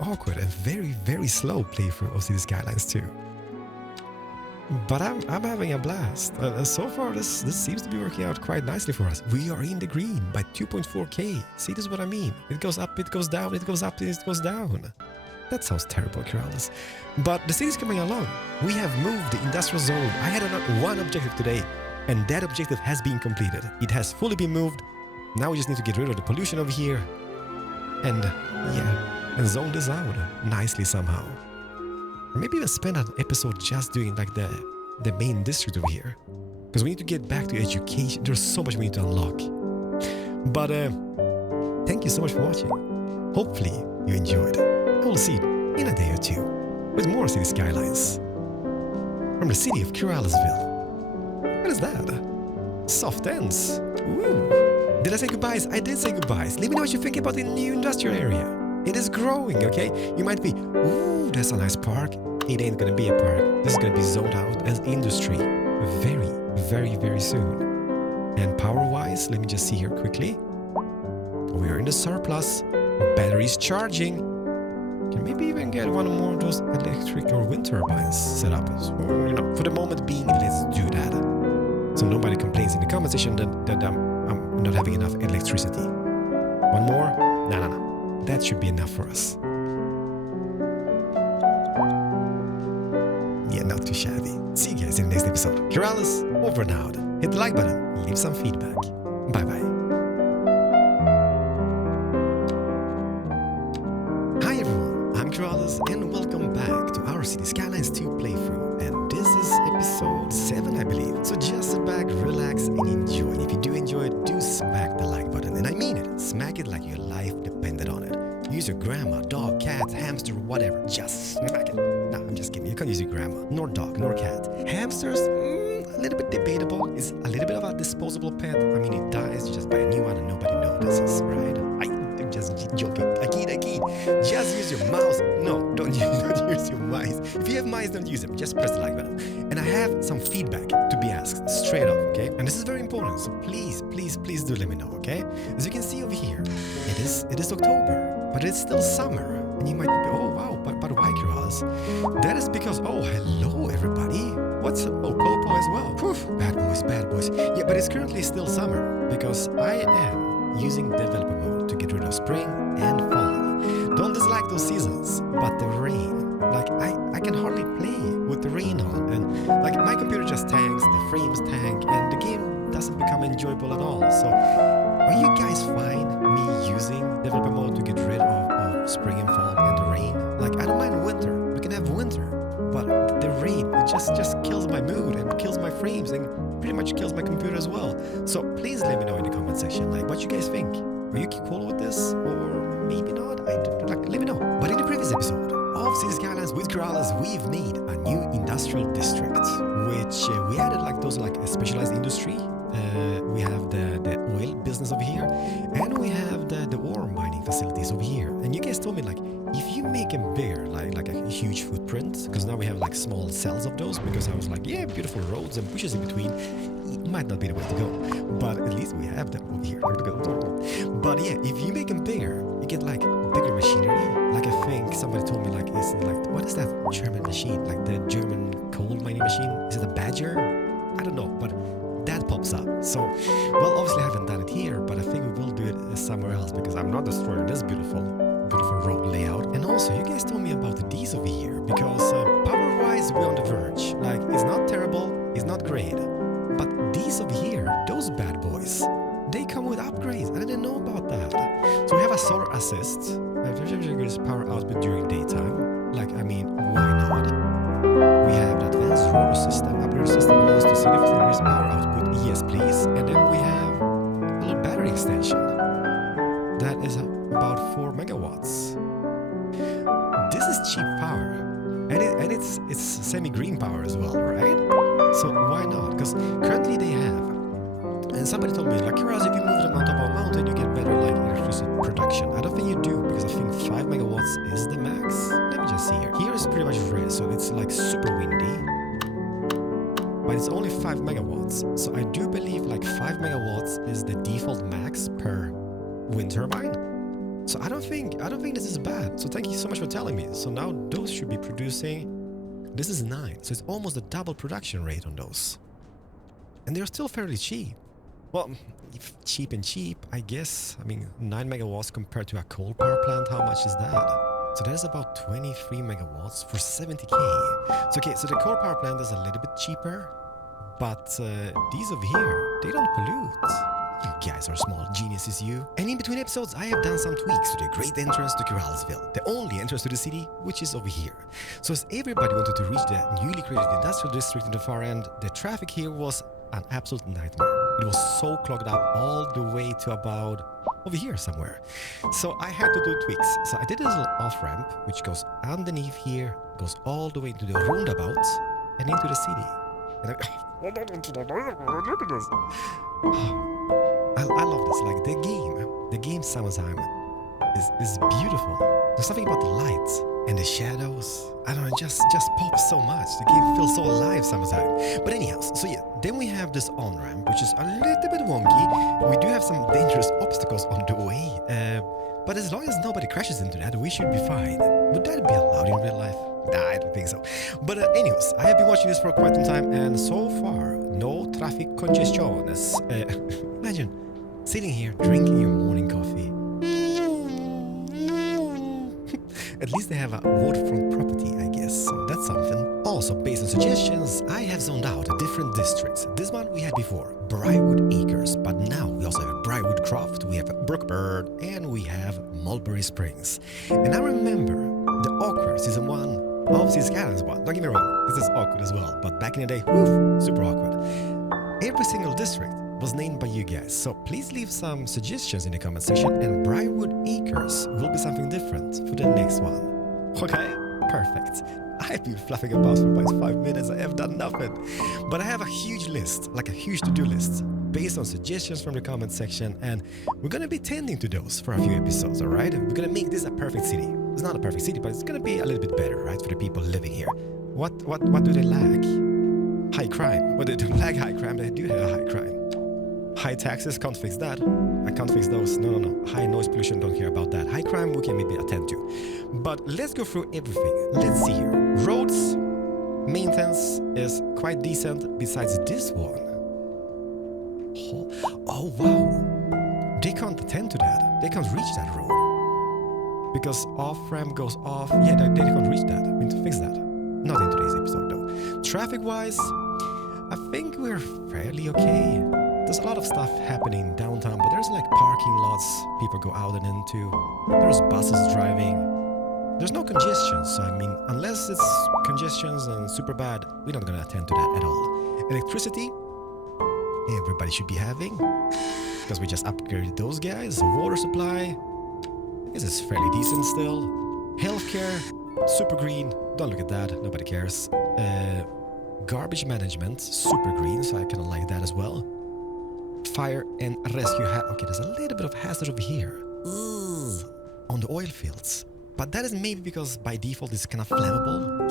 awkward and very, very slow playthrough of City Skylines 2. But I'm having a blast. So far, this seems to be working out quite nicely for us. We are in the green by 2.4k. See, this is what I mean. It goes up, it goes down, it goes up, it goes down. That sounds terrible, Keralis. But the city's coming along. We have moved the industrial zone. I had one objective today, and that objective has been completed. It has fully been moved. Now we just need to get rid of the pollution over here. And and zone this out nicely somehow. Maybe even spend an episode just doing like the main district over here. Because we need to get back to education. There's so much we need to unlock. But thank you so much for watching. Hopefully you enjoyed. I will see you in a day or two with more City Skylines. From the city of Kuralisville. What is that? Soft ends. Ooh. Did I say goodbyes? I did say goodbyes. Let me know what you think about the new industrial area. It is growing, okay? You might be, ooh, that's a nice park. It ain't gonna be a park. This is gonna be zoned out as industry very, very, very soon. And power-wise, let me just see here quickly. We are in the surplus. Batteries charging. Can maybe even get one more of those electric or wind turbines set up. So, for the moment being, let's do that. So nobody complains in the comment section that I'm not having enough electricity. One more? No. That should be enough for us. Yeah, not too shabby. See you guys in the next episode. Keralis, over and out. Hit the like button, leave some feedback. Bye-bye. Hi everyone, I'm Keralis and welcome back to our City Skylines 2 playthrough. And this is episode 7, I believe. So just sit back, relax and enjoy. And if you do enjoy it, do smack the like button. And I mean it. Smack it like your life depended on it. Use your grandma, dog, cat, hamster, whatever. Just smack it. No, I'm just kidding. You can't use your grandma, nor dog, nor cat. Hamsters, a little bit debatable. It's a little bit of a disposable pet. I mean, it dies, you just buy a new one and nobody notices, right? I'm just joking. Akid. Just use your mouse. No, don't use your mice. If you have mice, don't use them. Just press the like button. And I have some feedback to be asked straight off, okay? And this is very important, so please do let me know, okay? As you can see over here, it is October. But it's still summer, and you might be, oh wow, but why, Keralis? That is because, oh, hello everybody. What's up? Oh, Popo as well. Whew, bad boys. Yeah, but it's currently still summer, because I am using developer mode to get rid of spring and fall. Don't dislike those seasons, but the rain. Like, I can hardly play with the rain on, and like, my computer just tanks, the frames tank, and the game doesn't become enjoyable at all. So, are you guys fine me using developer mode to get rid of spring and fall and the rain? Like, I don't mind winter. We can have winter. But the rain, it just kills my mood and kills my frames and pretty much kills my computer as well. So please let me know in the comment section, like, what you guys think. Are you cool with this? Or maybe not? Let me know. But in the previous episode of City Skylines with Keralis, we've made a new industrial district, which we added like those like a specialized industry. We have the oil business over here, and we have the ore mining facilities over here. And you guys told me, like, if you make them bigger, like a huge footprint, because now we have like small cells of those, because I was like, yeah, beautiful roads and bushes in between, it might not be the way to go, but at least we have them over here. But yeah, if you make them bigger, you get like bigger machinery. Like, I think somebody told me, like, it's like, what is that German machine? Like the German coal mining machine? Is it a Badger? I don't know, but that pops up. So, well, obviously I haven't done it here, but I think we will do it somewhere else, because I'm not destroying this beautiful road layout. And also, you guys told me about these over here, because power-wise, we're on the verge. Like, it's not terrible, it's not great, but these over here, those bad boys, they come with upgrades. I didn't know about that. So we have a solar assist, power output during daytime. Like, I mean, why not? We have the advanced roller system. Upgrade system allows to significantly increase power output. Yes, please. And then we have a little battery extension. That is about 4 megawatts. This is cheap power. And it's semi-green power as well, right? So why not? Because currently they have. And somebody told me, like, Keralis, if you move them on top of a mountain, you get better, like, electricity production. I don't think you do, because I think 5 megawatts is the max. Let me just see here. Here is pretty much red, so it's like super windy. But it's only 5 megawatts. So I do believe like 5 megawatts is the default max per wind turbine. So I don't think this is bad. So thank you so much for telling me. So now those should be producing. This is 9, so it's almost a double production rate on those. And they're still fairly cheap. Well, cheap and cheap, I guess. I mean, 9 megawatts compared to a coal power plant, how much is that? So that's about 23 megawatts for 70k. So okay, so the coal power plant is a little bit cheaper, but these over here, they don't pollute. You guys are small geniuses, you. And in between episodes, I have done some tweaks to the great entrance to Corralsville, the only entrance to the city, which is over here. So as everybody wanted to reach the newly created industrial district in the far end, the traffic here was an absolute nightmare. It was so clogged up all the way to about over here somewhere. So I had to do tweaks. So I did a little off-ramp, which goes underneath here, goes all the way into the roundabout, and into the city. And look at this. I love this. Like the game Summertime is beautiful. There's something about the lights and the shadows. I don't know, it just pops so much. The game feels so alive Summertime. But anyhow, so yeah, then we have this on-ramp, which is a little bit wonky. We do have some dangerous obstacles on the way. But as long as nobody crashes into that, we should be fine. Would that be allowed in real life? Nah, I don't think so. But anyways, I have been watching this for quite some time, and so far, no traffic congestions. Imagine sitting here drinking your morning coffee. At least they have a waterfront property, I guess, so that's something. Also, based on suggestions, I have zoned out different districts. This one we had before, Briarwood Acres, but now we also have Briarwood Croft, we have Brookbird, and we have Mulberry Springs. And I remember the awkward season 1 of Cities Skylines 1. Don't get me wrong, this is awkward as well, but back in the day, woof, super awkward. Every single district was named by you guys, so please leave some suggestions in the comment section, and Briarwood Acres will be something different for the next one. Okay? Perfect. I've been fluffing about for about 5 minutes, I have done nothing. But I have a huge list, like a huge to-do list, based on suggestions from the comment section, and we're gonna be tending to those for a few episodes, alright? We're gonna make this a perfect city. It's not a perfect city, but it's gonna be a little bit better, right, for the people living here. What do they lack? High crime. Well, they don't lack high crime, they do have high crime. High taxes, can't fix that. I can't fix those. No. High noise pollution, don't care about that. High crime, we can maybe attend to. But let's go through everything. Let's see here. Roads, maintenance is quite decent besides this one. Oh, wow. They can't attend to that. They can't reach that road. Because off-ramp goes off. Yeah, they can't reach that. We need to fix that. Not in today's episode, though. Traffic-wise, I think we're fairly okay. There's a lot of stuff happening downtown, but there's like parking lots people go out and into. There's buses driving. There's no congestion, so I mean, unless it's congestions and super bad, we're not gonna attend to that at all. Electricity, everybody should be having, because we just upgraded those guys. Water supply, this is fairly decent still. Healthcare, super green, don't look at that, nobody cares. Garbage management, super green, so I kind of like that as well. Fire and rescue okay, there's a little bit of hazard over here. Ugh, on the oil fields. But that is maybe because by default it's kind of flammable.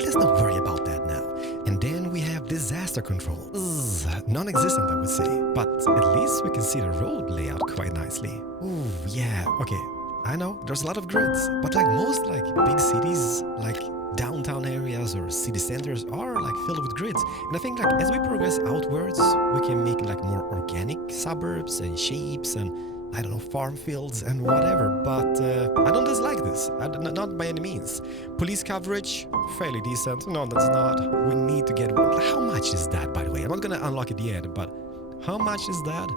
Let's not worry about that now. And then we have disaster control. Ugh, non-existent, I would say. But at least we can see the road layout quite nicely. Ooh, yeah, okay. I know, there's a lot of grids. But like most like big cities, like downtown areas or city centers are like filled with grids, and I think like as we progress outwards we can make like more organic suburbs and shapes and I don't know, farm fields and whatever, but I don't dislike this, not by any means. Police coverage, fairly decent. No, that's not. We need to get one. How much is that, by the way? I'm not gonna unlock it yet, but how much is that?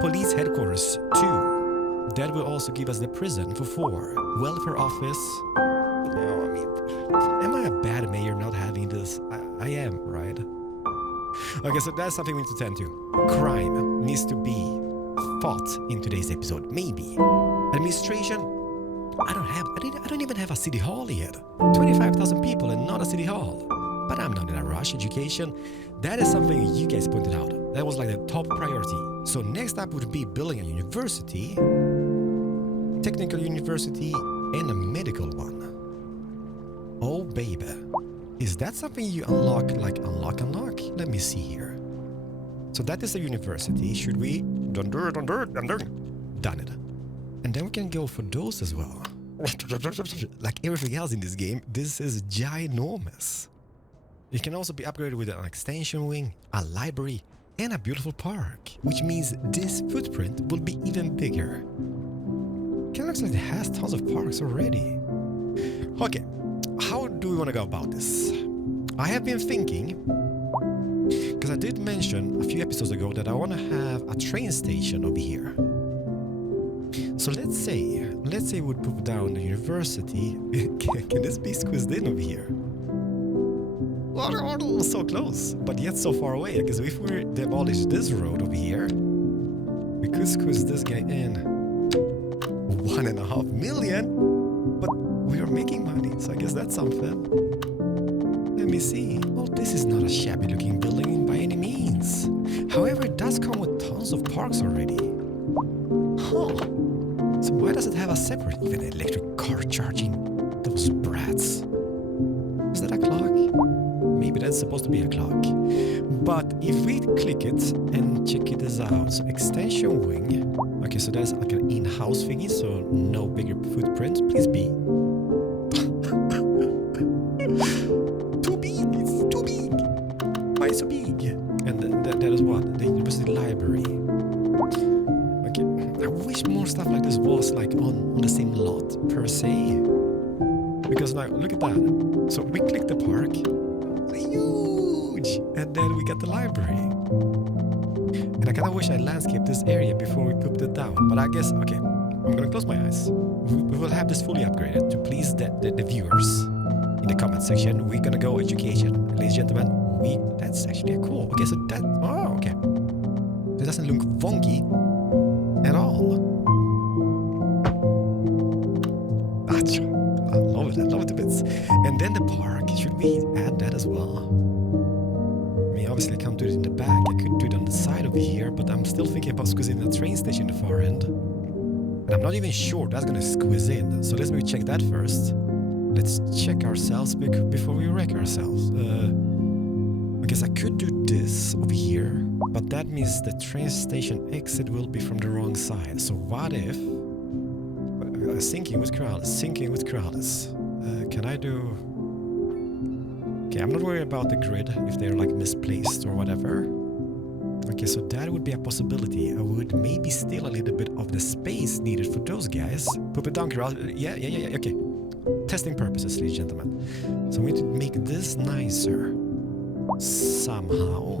Police headquarters 2. That will also give us the prison for 4. Welfare office. No, I mean, am I a bad mayor not having this? I am, right? Okay, so that's something we need to tend to. Crime needs to be fought in today's episode, maybe. Administration, I don't even have a city hall yet. 25,000 people and not a city hall. But I'm not in a rush. Education, that is something you guys pointed out. That was like the top priority. So next up would be building a university, technical university, and a medical one. Oh, baby. Is that something you unlock? Let me see here. So that is a university. Should we? Done it. And then we can go for those as well. Like everything else in this game, this is ginormous. It can also be upgraded with an extension wing, a library, and a beautiful park, which means this footprint will be even bigger. Kinda looks like it has tons of parks already. Okay, how do we want to go about this? I have been thinking, because I did mention a few episodes ago that I want to have a train station over here. So let's say we put down the university. Can this be squeezed in over here? So close, but yet so far away. Because if we demolish this road over here, we could squeeze this guy in. 1.5 million, but we are making money, so I guess that's something. Let me see. Oh, this is not a shabby looking building by any means. However, it does come with tons of parks already. Huh. So why does it have a separate even electric car charging? Those brats. Is that a clock? Maybe that's supposed to be a clock. But if we click it and check this out, so extension wing. Okay, so that's like an in-house thingy, so no bigger footprint. Please be. Too big! It's too big! Why so big? And that is what? The university library. Okay, I wish more stuff like this was like on the same lot per se. Because now, look at that. So we click the park. Huge! And then we got the library. And I kind of wish I landscaped this area before we pooped it down. But I guess, okay, I'm gonna close my eyes. We will have this fully upgraded to please the viewers in the comment section. We're gonna go education. Ladies and gentlemen, that's actually cool. Okay, so that, oh, okay. It doesn't look wonky at all. I love it a bit. And then the park, should we add that as well? I mean, obviously I can't do it in the back. I could do it on the side over here, but I'm still thinking about squeezing the train station in the far end. And I'm not even sure that's gonna squeeze in. So let's maybe check that first. Let's check ourselves before we wreck ourselves. I guess I could do this over here, but that means the train station exit will be from the wrong side. So what if... Syncing with Corrales. Can I do... Okay, I'm not worried about the grid, if they're like misplaced or whatever. Okay, so that would be a possibility. I would maybe steal a little bit of the space needed for those guys. Put it down, Corrales. Yeah, okay. Testing purposes, ladies and gentlemen. So we need to make this nicer. Somehow.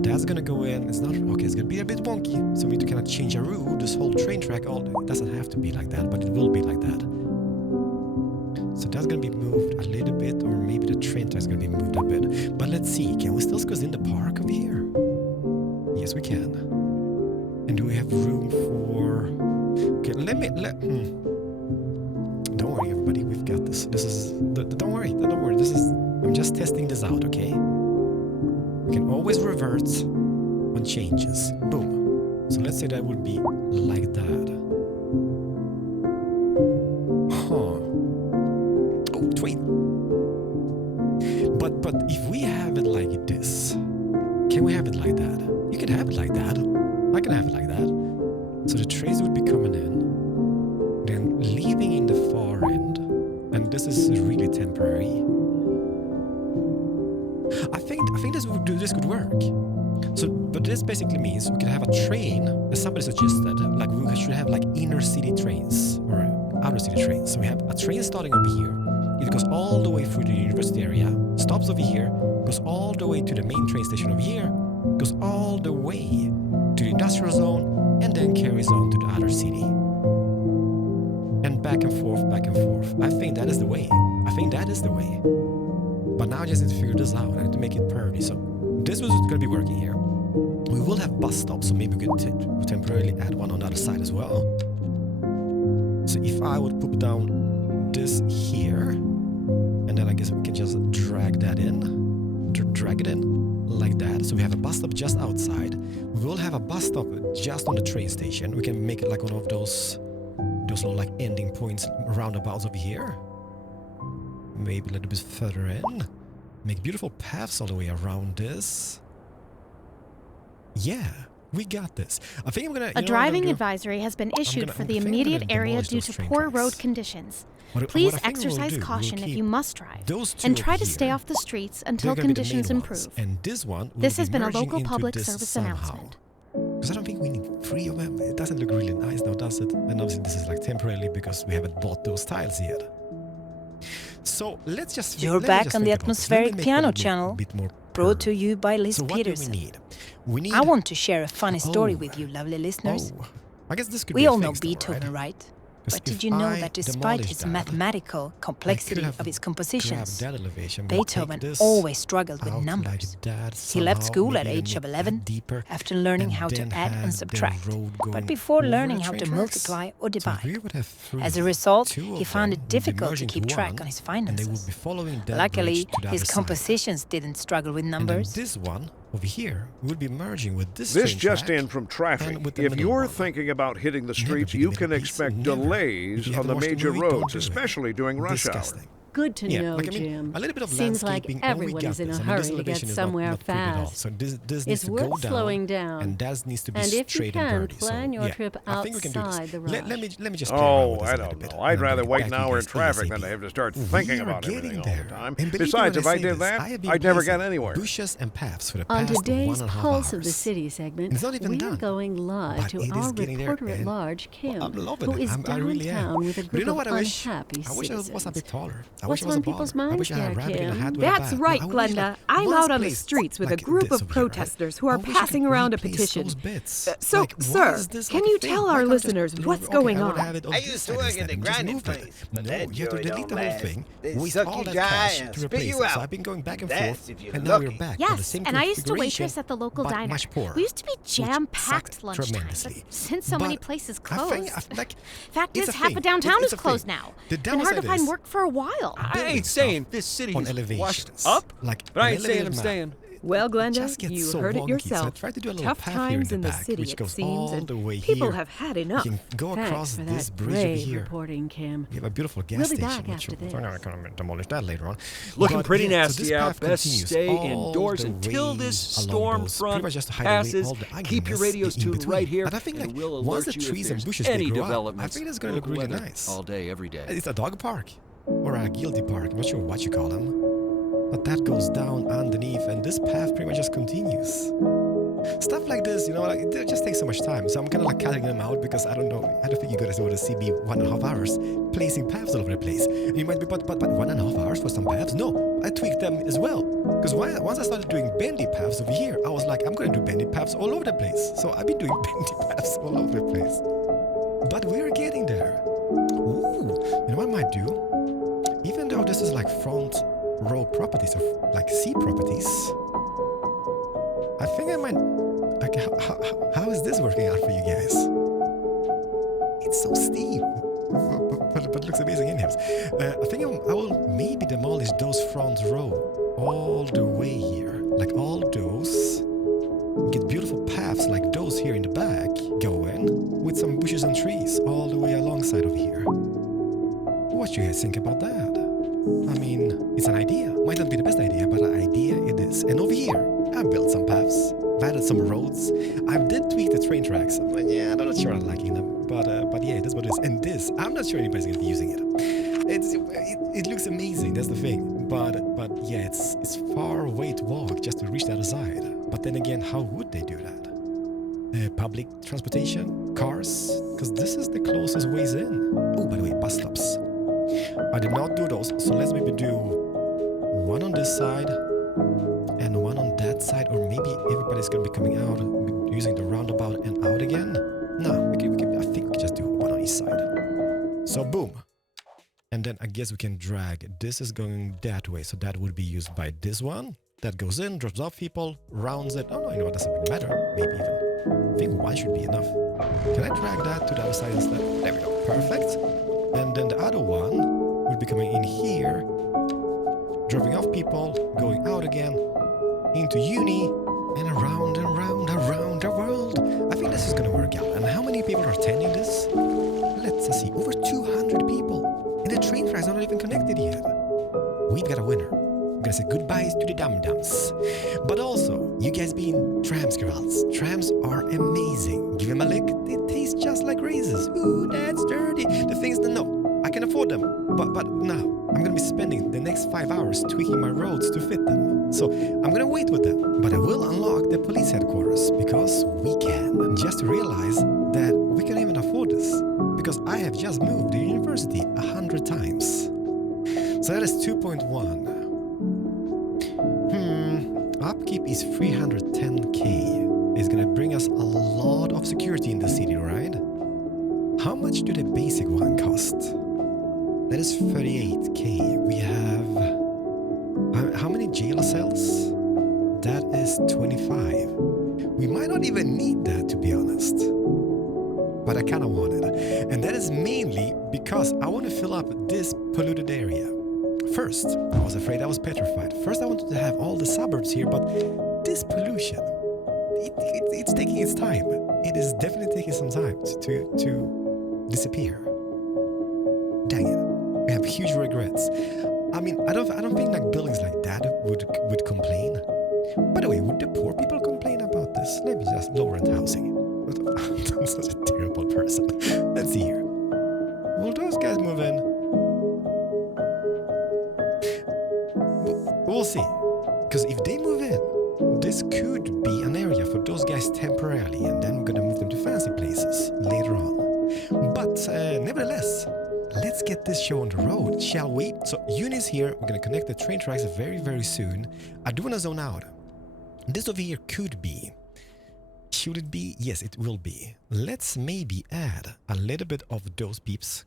That's gonna go in. It's not... Okay, it's gonna be a bit wonky. So we need to kind of change our route. This whole train track, it doesn't have to be like that, but it will be like that. So that's gonna be moved a little bit, or maybe the train track is gonna be moved a bit. But let's see, can we still squeeze in the park over here? Yes, we can. And do we have room for... Okay, Don't worry, everybody, we've got this. This is... Don't worry. This is... I'm just testing this out, okay? We can always revert on changes. Boom. So let's say that would be like that. Huh. Oh, wait. But if we have it like this, can we have it like that? You can have it like that. I can have it like that. So the trains would be coming in, then leaving in the far end, and this is really temporary. I think this could work. So, but this basically means we could have a train, as somebody suggested, like we should have like inner city trains or outer city trains. So we have a train starting over here. It goes all the way through the university area, stops over here, goes all the way to the main train station over here, goes all the way to the industrial zone, and then carries on to the outer city. And back and forth. I think that is the way. But now I just need to figure this out. I need to make it pervy. So this was going to be working here. We will have bus stops, so maybe we could temporarily add one on the other side as well. So if I would put down this here, and then I guess we can just drag that in. Drag it in like that. So we have a bus stop just outside. We will have a bus stop just on the train station. We can make it like one of those little like ending points, roundabouts over here. Maybe a little bit further in. Make beautiful paths all the way around this. Yeah, We got this. I think I'm gonna. A driving advisory has been issued for the immediate area due to poor road conditions. Please exercise caution if you must drive, and try to stay off the streets until conditions improve. And this one. This has been a local public service announcement. Because I don't think we need 3 of them. It doesn't look really nice now, does it? And obviously this is like temporarily because we haven't bought those tiles yet. So let's just. You're back on the Atmospheric Piano channel, brought to you by Liz Peterson. We need. I want to share a funny story with you, lovely listeners. I guess this could we be all know fixed, Beethoven, right? But if did you know I that despite demolish its that, mathematical complexity of his compositions, grab that elevation, Beethoven take this always struggled with out numbers? like that He left somehow, school at maybe age of even 11 deeper, after learning and how to then add have and the subtract, road going but before over learning the how train to tracks. multiply or So if divide. we would have three, As a result, two he of found them it would be difficult to merging keep to track one, on his and they would finances. be following that Luckily, bridge to the his other side. compositions didn't struggle with And then numbers. this one over here will be merging with this This train just track in from traffic. and with the If middle you're one. thinking about hitting the Never streets, do you the can middle piece. expect Never. delays If you on haven't the watched the major movie, don't roads, do it. especially during rush hour. Disgusting. Good to Yeah, know, like, I mean, Jim. a little bit of Seems like landscaping, and we everyone got is in a this. I mean, hurry this to get elevation is somewhere not creepy at all. fast. So this It's needs to go worth down, slowing down. and that needs to be And if you straight and can, dirty. plan so, your yeah, trip I think we can do this. outside the Let rush. me just play around with Oh, this I a little don't bit, know. and I'd then rather get wait back an to you hour in guys traffic than ASAP. to have to start We thinking are about getting everything all there. the time. And believe me Besides, when if I say did this, that, I have been I'd never placing get anywhere. bushes and paths for the On past today's 1.5 Pulse of the hours. City segment, It's not even we're done, going live but to it is our getting there, reporter at and large, Kim, I'm loving who it. is I really am. downtown with a But you group know of what I wish? unhappy I wish I was a citizens. bit taller. I What's wish I was on a baller. people's I minds wish I had a there, rabbit in a Kim? hat with a That's bat. right, I wish Glenda. that I'm once out on the placed streets with a like group this of over here, right? protesters who are I wish I passing could around a replace petition. those bits. So, Like, why sir, is this can like a you thing? tell Why our can't I just listeners remove what's it? going I would on? have it on I this used to side work instead at the and just grinding move it. place, but No, that you have to joy delete don't the whole last. thing, They waste suck all you that dry cash and to spit replace you it. So out. I've been going back and That's forth, if you're and now we're lucky. back on the Yes, same and I used to configuration, waitress at the local but diner. much poorer, We used to be which jam-packed sucked lunchtime, but tremendously. since so many But places I think, closed. like, Fact it's is, a half thing. of downtown It's is a closed thing. now. The Been hard to downside find is work for a while. I building ain't stuff saying this city on is elevations, washed up, like but I an ain't saying I'm elevated staying. map. Well, It Glenda, just gets you so heard it wonky, so I yourself. tried to do a little Tough path here times in in the the back, city, which it goes seems, all and the way people here. have had You enough. can go Thanks across for this that bridge over brave here. reporting, Kim. We have a beautiful gas We'll be station, back which after we're this. going to demolish that later on. Looking But pretty yeah, so nasty this out. path Best continues stay all indoors the until way this along storm those, front pretty much just to hide away passes. all the Keep your ugliness radios in tuned between. right here, And I think and like we'll once the alert you if trees and there's bushes any they grow up, I developments. think that's going to look Local really weather nice. all day, every day. It's a dog park or a guilty park. I'm not sure what you call them. But that goes down underneath, and this path pretty much just continues. Stuff like this, you know, like, it just takes so much time. So I'm kind of like cutting them out because I don't think you guys want to see me 1.5 hours placing paths all over the place. And you might be, but 1.5 hours for some paths? No, I tweaked them as well. Because once I started doing bendy paths over here, I was like, I'm going to do bendy paths all over the place. So I've been doing bendy paths all over the place. But we're getting there. Ooh, you know what I might do? Even though this is like front row properties or like C properties, I think I might. Like, how is this working out for you guys? It's so steep, but looks amazing anyways. I think I will maybe demolish those front row all the way here, like all those. Get beautiful paths like those here in the back going with some bushes and trees all the way alongside over here. What do you guys think about that? I mean, it's an idea. Might not be the best idea, but an idea it is. And over here, I built some paths. I've added some roads. I did tweak the train tracks. Yeah, I'm not sure I'm liking them. But yeah, it is what it is. And this, I'm not sure anybody's going to be using it. It looks amazing, that's the thing. But yeah, it's far away to walk just to reach the other side. But then again, how would they do that? Public transportation? Cars? Because this is the closest ways in. Oh, by the way, bus stops. I did not do those, so let's maybe do one on this side and one on that side, or maybe everybody's gonna be coming out using the roundabout and out again. No, I think we can just do one on each side. So boom. And then I guess we can drag. This is going that way, so that would be used by this one. That goes in, drops off people, rounds it. Oh no, you know what, doesn't really matter. Maybe even. I think one should be enough. Can I drag that to the other side instead? There we go, perfect. And then the other one would be coming in here, dropping off people, going out again, into uni, and around the world. I think this is gonna work out. And how many people are attending this? Let's see, over 200 people. And the train tracks are not even connected yet. We've got a winner. We're gonna say goodbyes to the dum-dums. But also, you guys being trams girls. Trams are amazing. Give them a lick, they taste just like raisins. Ooh, that's dirty. The things that no, I can afford them. But now, I'm gonna be spending the next 5 hours tweaking my roads to fit them. So I'm gonna wait with them. But I will unlock the police headquarters because we can. Just to realize that we can even afford this. Because I have just moved to university 100 times. So that is 2.1. Upkeep is 310k. It's gonna bring us a lot of security in the city, right? How much do the basic one cost? That is 38k. We have... How many jail cells? That is 25. We might not even need that, to be honest. But I kind of want it. And that is mainly because I want to fill up this polluted area. First, I was afraid I was petrified. First, I wanted to have all the suburbs here, but this pollution, it's taking its time. It is definitely taking some time to disappear. Dang it. I have huge regrets. I mean, I don't think like buildings like that would complain. By the way, would the poor people complain about this? Let me just low rent housing. I'm such a terrible person. Let's see here. Will those guys move in? We'll see. Because if they move in, this could be an area for those guys temporarily, and then we're gonna move them to fancy places later on. But nevertheless, let's get this show on the road, shall we? So Uni's here. We're gonna connect the train tracks very, very soon. I do wanna zone out. This over here could be. Should it be? Yes, it will be. Let's maybe add a little bit of those peeps.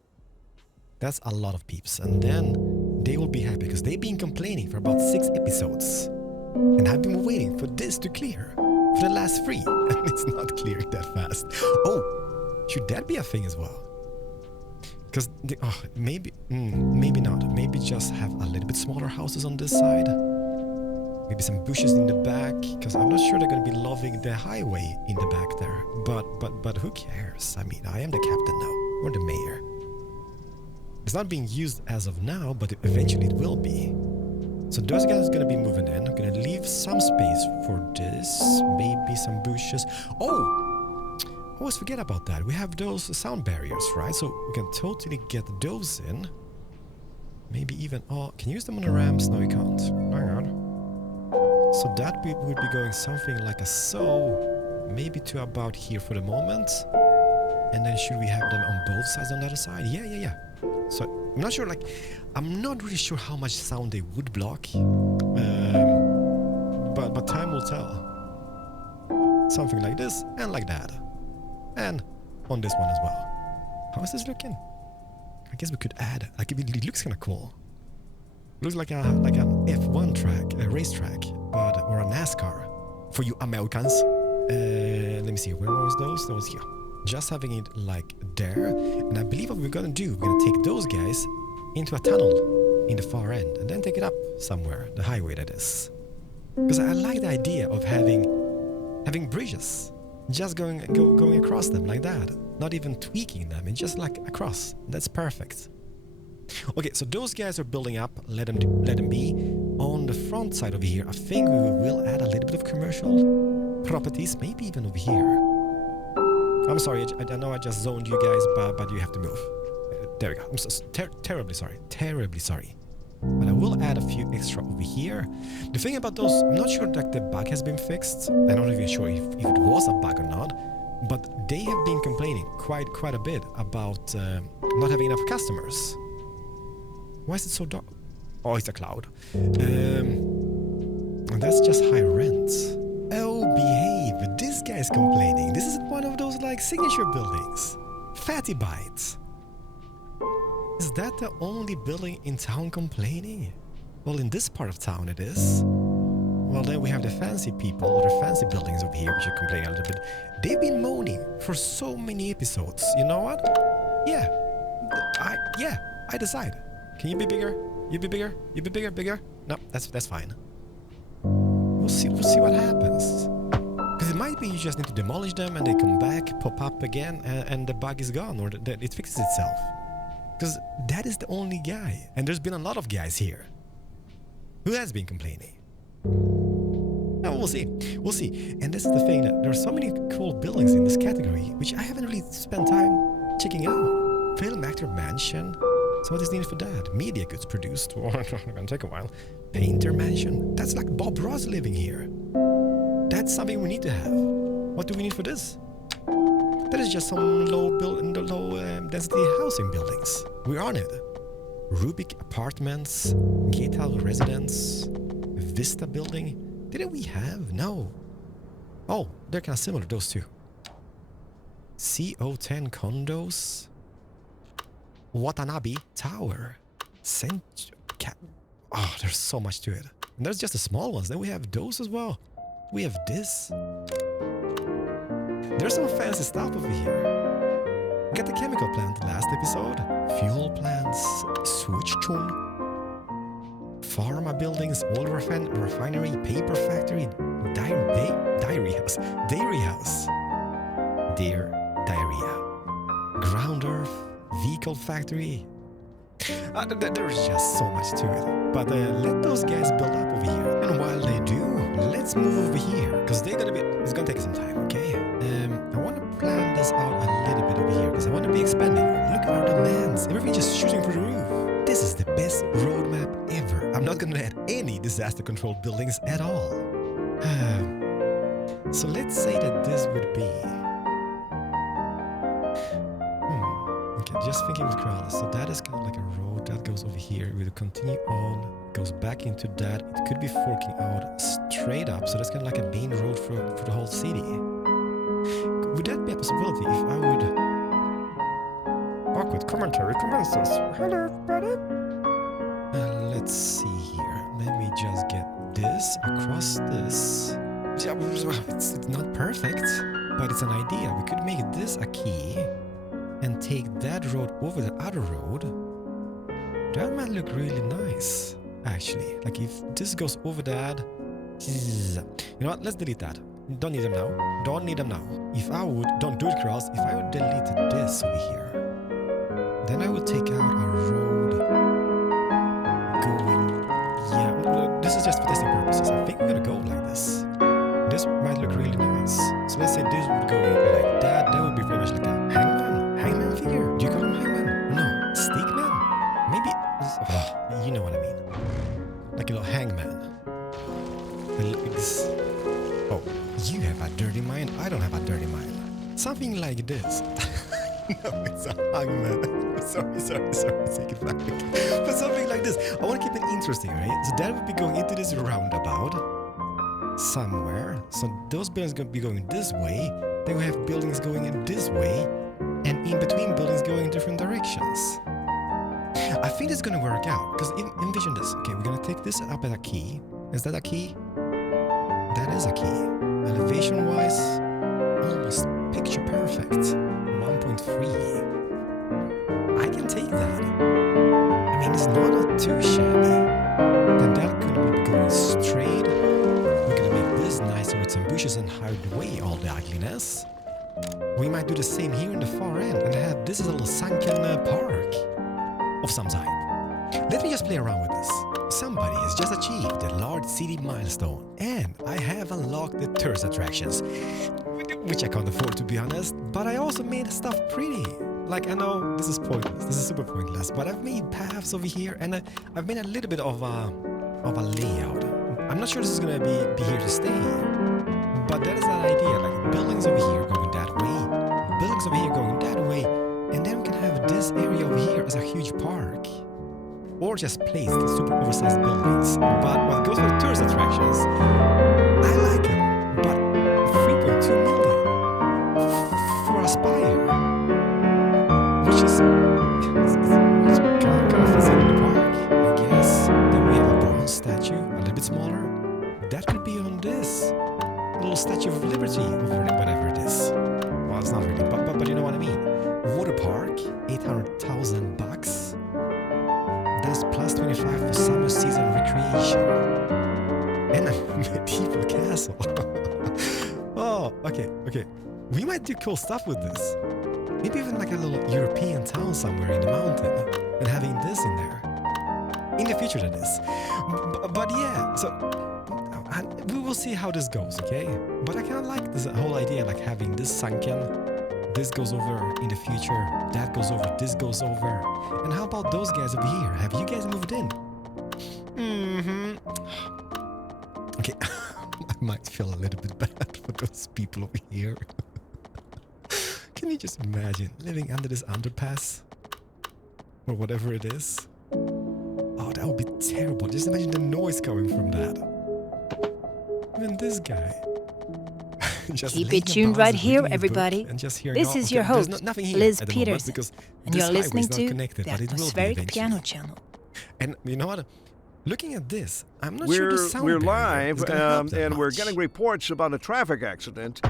That's a lot of peeps. And then they will be happy because they've been complaining for about 6 episodes. And I've been waiting for this to clear for the last 3. And it's not clearing that fast. Oh, should that be a thing as well? Because, maybe not. Maybe just have a little bit smaller houses on this side. Maybe some bushes in the back, because I'm not sure they're going to be loving the highway in the back there. But who cares? I mean, I am the captain now, or the mayor. It's not being used as of now, but eventually it will be. So those guys are going to be moving in. I'm going to leave some space for this, maybe some bushes. Oh, I always forget about that. We have those sound barriers, right? So we can totally get those in. Maybe even, can you use them on the ramps? No, you can't. Hang on. So that we would be going something like a so, maybe to about here for the moment. And then should we have them on both sides on the other side? Yeah. So I'm not sure, I'm not really sure how much sound they would block. But time will tell. Something like this and like that. And on this one as well. How is this looking? I guess we could add, it looks kind of cool. Looks like an F1 track, a racetrack, or a NASCAR for you Americans. Let me see, where was those? Those here. Just having it like there. And I believe what we're gonna do, we're gonna take those guys into a tunnel in the far end and then take it up somewhere, the highway that is. Because I like the idea of having bridges, just going across them like that, not even tweaking them, and just like across. That's perfect. Okay, so those guys are building up. Let them be. On the front side over here, I think we will add a little bit of commercial properties, maybe even over here. I'm sorry, I know I just zoned you guys, but you have to move. There we go. I'm so terribly sorry. But I will add a few extra over here. The thing about those, I'm not sure that the bug has been fixed. I'm not even sure if it was a bug or not. But they have been complaining quite a bit about not having enough customers. Why is it so dark? Oh, it's a cloud. And that's just high rent. Oh, behave. This guy's complaining. This is one of those signature buildings. Fatty Bites. Is that the only building in town complaining? Well, in this part of town it is. Well, then we have the fancy people, or the fancy buildings over here, which are complaining a little bit. They've been moaning for so many episodes. You know what? Yeah. I decide. Can you be bigger? You be bigger? You be bigger? No, that's fine. We'll see what happens. Because it might be you just need to demolish them and they come back, pop up again, and the bug is gone, or it fixes itself. Because that is the only guy. And there's been a lot of guys here. Who has been complaining? Oh, we'll see. We'll see. And this is the thing, that there are so many cool buildings in this category, which I haven't really spent time checking out. Film actor mansion. So what is needed for that? Media goods produced. Oh, it's gonna take a while. Painter mansion. That's like Bob Ross living here. That's something we need to have. What do we need for this? That is just some low density housing buildings. We're on it. Rubik Apartments, Gatehouse Residence, Vista Building. Didn't we have? No. Oh, they're kind of similar, those two. CO10 condos. Watanabe Tower. Oh, there's so much to it. And there's just the small ones. Then we have those as well. We have this. There's some fancy stuff over here. We got the chemical plant last episode. Fuel plants. Switchchun. Pharma buildings. Oil refinery. Paper factory. Dairy house. Diarrhea. Ground earth. Vehicle factory. There's just so much to it. But let those guys build up over here. And while they do, let's move over here. Because it's gonna take some time, okay? I want to plan this out a little bit over here. Because I want to be expanding. Look at our demands. Everything just shooting for the roof. This is the best roadmap ever. I'm not gonna add any disaster control buildings at all. So let's say that this would be... Okay, just thinking with crowds. So that is kind of like a road that goes over here. We'll continue on, goes back into that. It could be forking out straight up. So that's kind of like a main road for the whole city. Would that be a possibility if I would... Awkward commentary commences. Hello, buddy. Let's see here. Let me just get this across this. It's not perfect, but it's an idea. We could make this a key and take that road over the other road. That might look really nice, actually. Like if this goes over that... You know what? Let's delete that. Don't need them now. Don't need them now. If I would... Don't do it, Cross. If I would delete this over here, then I would take out a road going... Yeah, this is just for testing purposes. I think we're gonna go like this. This might look really nice. So let's say this would go like that. That would be pretty much like a hangman figure. Do you call him hangman? No. Stickman? Maybe... you know what I mean. Like a little hangman. It's... Oh, you have a dirty mind. I don't have a dirty mind. Something like this. No, it's a hangman. Sorry. Take it back. But something like this. I want to keep it interesting, right? So that would be going into this roundabout somewhere. So those buildings are going to be going this way. Then we have buildings going in this way. And in between buildings going in different directions. I think it's going to work out. Because envision this. Okay, we're going to take this up at a key. Is that a key? That is a key. Elevation-wise, almost picture perfect. 1.3. I can take that. I mean, it's not too shabby. Then that could be going straight. We're gonna make this nicer with some bushes and hide away all the ugliness. We might do the same here in the far end and have this as a little sunken park of some type. Let me just play around with this. Somebody has just achieved a large city milestone, and I have unlocked the tourist attractions, which I can't afford to be honest, but I also made stuff pretty. Like, I know this is pointless, this is super pointless, but I've made paths over here, and I've made a little bit of a layout. I'm not sure this is gonna be here to stay, but that is an idea, like buildings over here going that way, buildings over here going that way, and then we can have this area over here as a huge park. Or just place the super oversized buildings. But what goes for the tourist attractions, I like them, but 3.2 million for a spire, which is kind of fits in the park, I guess. Then we have a bronze statue, a little bit smaller. That could be on this little Statue of Liberty, or whatever it is. Well, it's not really, but you know what I mean. Water park, $800,000. That's plus 25 for summer season recreation. And a medieval castle. Oh, okay. We might do cool stuff with this. Maybe even like a little European town somewhere in the mountain. And having this in there. In the future, that is. But yeah, so we will see how this goes, okay? But I kind of like this whole idea, like having this sunken, this goes over in the future, that goes over, this goes over. And how about those guys over here? Have you guys moved in? Okay, I might feel a little bit bad for those people over here. Can you just imagine living under this underpass? Or whatever it is? Oh, that would be terrible. Just imagine the noise coming from that. Even this guy. Keep it tuned right here, everybody. This is your host, Liz Peterson, and you're listening to the Atmospheric Piano Channel. And you know what? Looking at this, I'm not sure the sound We're barrier live, is gonna help that and we're much. getting reports about a traffic accident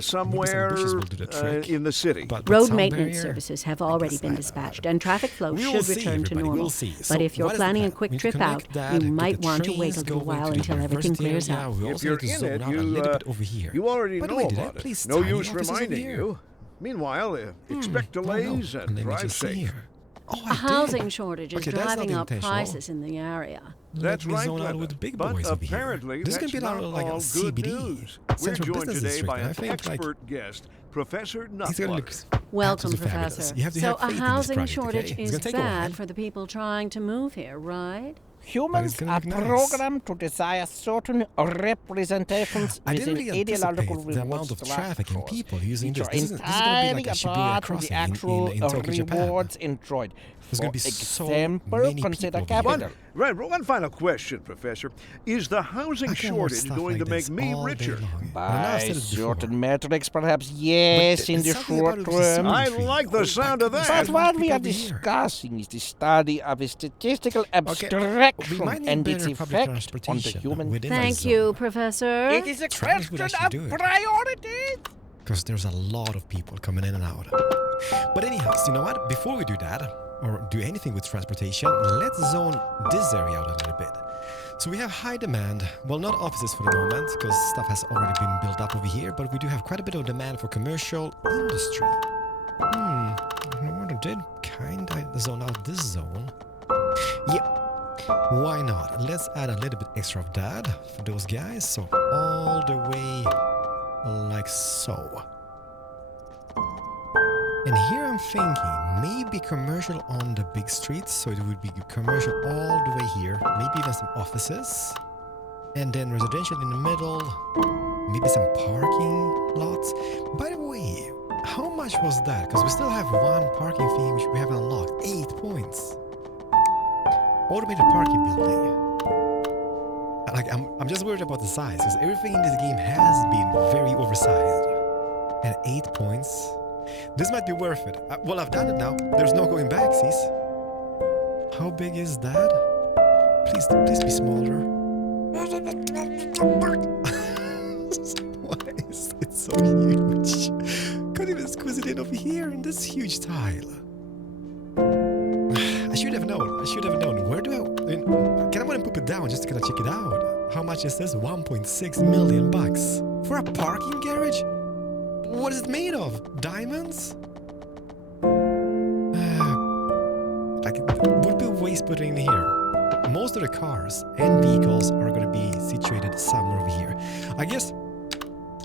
somewhere bushes will do the trick. in the city. But Road sound maintenance barrier, services have already been dispatched, and traffic flow We will should see, return to everybody, normal. we'll see. So But if you're what is the planning a plan? quick We need to trip out, connect that, you get might the want to wait trains a little going while to the until everything university clears area. out. We If also you're need to in zone it, out a little bit over here. you already By the know way, did I about place it. No tiny use offices over reminding here? you. Meanwhile, expect delays Oh, no. and Let me drive just see safe. here. Oh, I A housing did. shortage is Okay, that's not driving up intentional. prices in the area. That's Let me right, zone out Glenda. with the big But boys over here. apparently, This is that's going to be not like all a good CBD, news. We're Central joined Business today District. by and I an think like expert guest, Professor it's going to look Nutwater. Welcome, absolutely fabulous. Professor. You have to So have a faith in this housing project, shortage okay? It's is gonna take a while. bad for the people trying to move here, right? Humans gonna are look nice. programmed to desire certain representations I with didn't an really ideological anticipate the reward amount of traffic and structure, people using which this. are This is going to be entirely like a Shibuya apart from the crossing actual in Tokyo, Japan. rewards enjoyed. There's For gonna be so example, many consider people over here. capital. Right, one final question, Professor. Is the housing I can watch shortage stuff going like to make this me all day richer? long. And I've By said it before. certain metrics, perhaps yes, in the something about short it was term. so I intriguing. like the sound of that. But what we are People over here. discussing is the study of a statistical We abstraction might need and its better public effect on the transportation human within the Thank zone. you, Professor. It is a Travis would question actually of do it. priorities. Because there's a lot of people coming in and out. But anyhow, so you know what? Before we do that, or do anything with transportation, let's zone this area out a little bit. So we have high demand, well, not offices for the moment, because stuff has already been built up over here, but we do have quite a bit of demand for commercial industry. I did kind of zone out this zone. Yep. Why not? Let's add a little bit extra of that for those guys. So all the way like so. And here I'm thinking maybe commercial on the big streets, so it would be commercial all the way here, maybe even some offices, and then residential in the middle, maybe some parking lots. By the way, how much was that? Because we still have one parking fee which we haven't unlocked. 8 points. Automated parking building. Like I'm just worried about the size, because everything in this game has been very oversized. And 8 points. This might be worth it. Well, I've done it now. There's no going back, sis. How big is that? Please be smaller. Why is it so huge? Can't even squeeze it in over here in this huge tile. I should have known. Where do can I want to put it down just to kind of check it out? How much is this? 1.6 million bucks for a parking garage? What is it made of? Diamonds? Like, it would be waste putting in here. Most of the cars and vehicles are going to be situated somewhere over here. I guess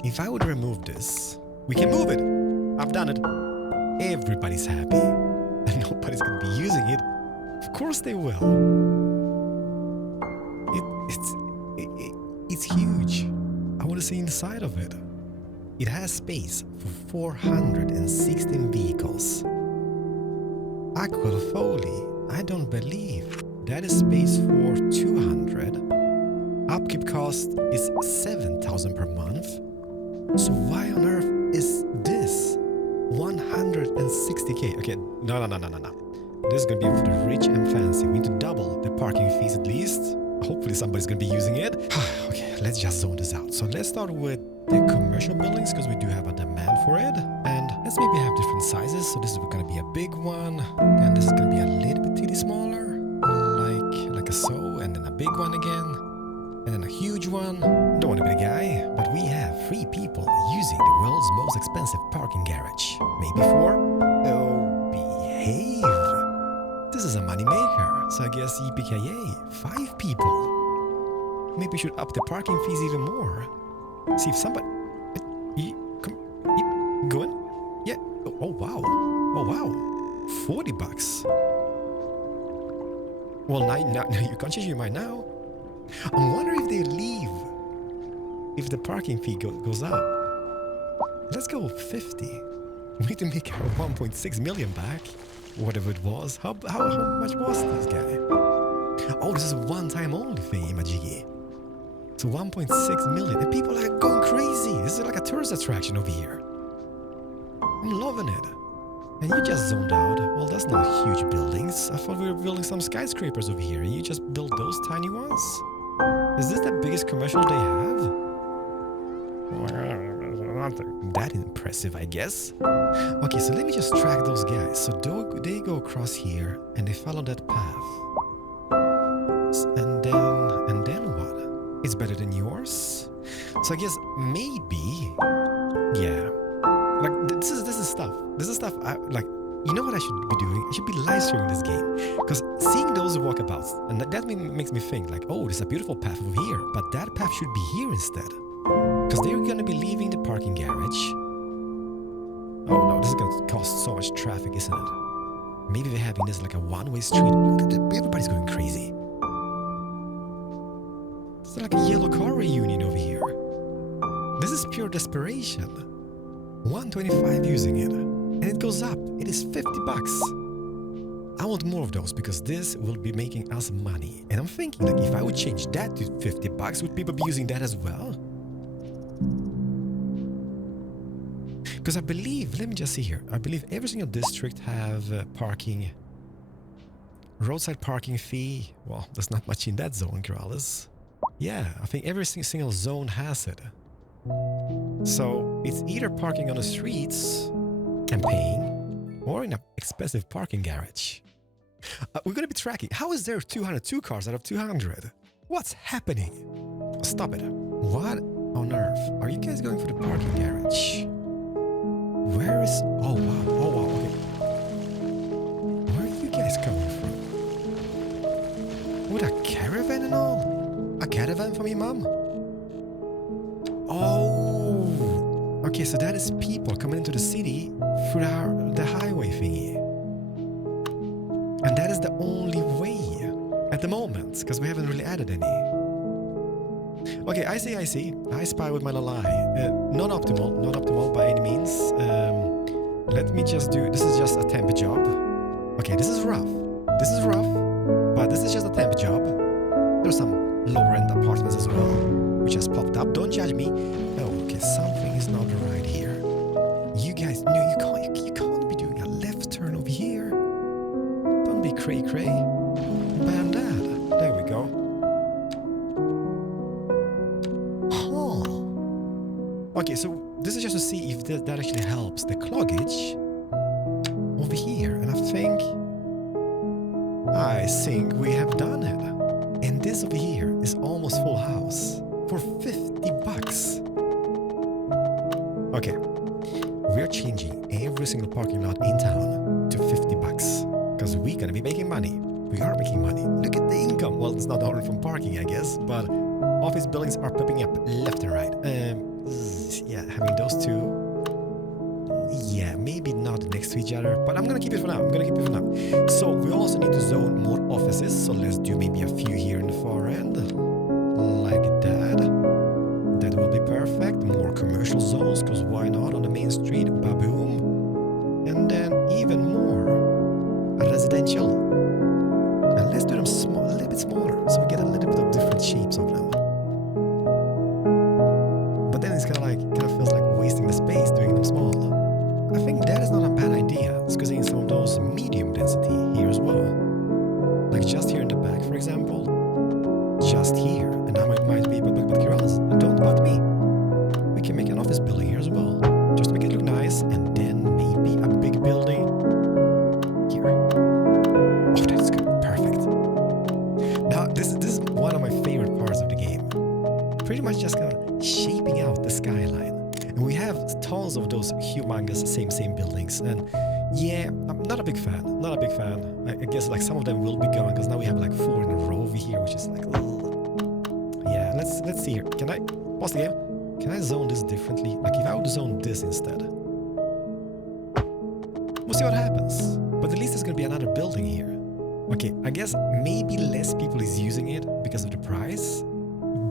if I would remove this, we can move it. I've done it. Everybody's happy. And nobody's going to be using it. Of course they will. It's huge. I want to see inside of it. It has space for 416 vehicles. Aquafoley, I don't believe. That is space for 200. Upkeep cost is 7,000 per month. So why on earth is this 160k? Okay, no. This is gonna be for the rich and fancy. We need to double the parking fees at least. Hopefully somebody's gonna be using it. Okay, let's just zone this out. So let's start with the commercial buildings, because we do have a demand for it. And let's maybe have different sizes. So this is gonna be a big one, and this is gonna be a little bit teeny smaller, like a so, and then a big one again, and then a huge one. Don't want to be the guy, but we have 3 people using the world's most expensive parking garage. Maybe 4? Oh, behave. This is a money maker. So I guess yippee 5 people. Maybe we should up the parking fees even more. See if somebody... Go in? Yeah. Oh, wow. Oh, wow. $40. Well, now you can't change your mind now. I'm wondering if they leave. If the parking fee goes up. Let's go 50. We need to make our 1.6 million back. Whatever it was. How much was this guy? Oh, this is a one-time only thing, Majigi. So 1.6 million. And people are going crazy. This is like a tourist attraction over here. I'm loving it. And you just zoned out. Well, that's not huge buildings. I thought we were building some skyscrapers over here. And you just built those tiny ones? Is this the biggest commercial they have? Well, not that impressive, I guess. Okay, so let me just track those guys. So they go across here and they follow that path. And then what? It's better than yours? So I guess maybe, yeah. Like this is stuff. This is stuff I like. You know what I should be doing? I should be live streaming this game, because seeing those walkabouts, and that makes me think like, oh, there's a beautiful path over here, but that path should be here instead, because they're gonna be leaving the parking garage. Oh no, this is gonna cause so much traffic, isn't it? Maybe they're having this like a one-way street. Everybody's going crazy. It's like a yellow car reunion over here. This is pure desperation. 125 using it, and it goes up. It is $50. I want more of those because this will be making us money. And I'm thinking like if I would change that to $50, would people be using that as well? Because I believe, let me just see here. I believe every single district have parking, roadside parking fee. Well, there's not much in that zone, Corrales. Yeah, I think every single zone has it. So it's either parking on the streets and paying, or in an expensive parking garage. We're gonna be tracking. How is there 202 cars out of 200? What's happening? Stop it. What on earth? Are you guys going for the parking garage? Where is... Oh wow, okay. Where are you guys coming from? With a caravan and all? A caravan for me, Mom? Oh, okay, so that is people coming into the city through the highway thingy. And that is the only way at the moment, because we haven't really added any. Okay, I see. I spy with my little eye. Not optimal by any means. Let me just do, this is just a temp job. Okay, this is rough, but this is just a temp job. There's some lower-end apartments as well, which has popped up. Don't judge me. Oh, okay, something is not right here. You guys, no, you can't be doing a left turn over here. Don't be cray-cray. Bandad. There we go. Huh. Okay, so this is just to see if that actually helps the cloggage over here. And I think we have done it. And this over here is almost full house for $50. Okay, we're changing every single parking lot in town to $50 because we're gonna be making money. We are making money. Look at the income. Well, it's not only from parking, I guess, but office buildings are popping up left and right. Yeah, having those two. Yeah, maybe not next to each other, but I'm gonna keep it for now. So we also need to zone more offices, so let's do maybe a few here in the far end. Like that. That will be perfect. More commercial zones, because why not on the main street? Baboom. And then even more residential. And let's do them small, a little bit smaller, so we get a little bit of different shapes of them. But then it's kind of feels like wasting the space doing them small. I think that is not a bad idea. It's because in some of those medium density here as well. Like just here in the back, for example. Just here. And I might be, but Kirals, don't bug me. We can make an office building here as well. Just to make it look nice. And then maybe a big building here. Oh, that's good. Perfect. Now, this is one of my favorite parts of the game. Pretty much just kind of shaping out the skyline. And we have tons of those humongous same buildings, and Yeah, I'm not a big fan. Not a big fan. I guess like some of them will be gone because now we have like 4 in a row over here, which is like, ugh. Yeah, let's see here. Can I pause the game? Can I zone this differently? Like if I would zone this instead. We'll see what happens. But at least there's gonna be another building here. Okay, I guess maybe less people is using it because of the price.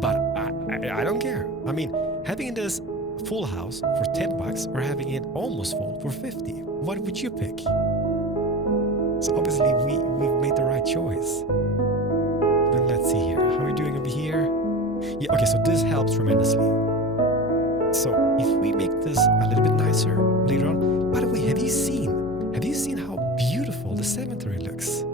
But I don't care. I mean, having this full house for 10 bucks or having it almost full for 50. What would you pick? So obviously we've made the right choice. Then let's see here. How are we doing over here? Yeah, okay, so this helps tremendously. So if we make this a little bit nicer later on. By the way, have you seen how beautiful the cemetery looks?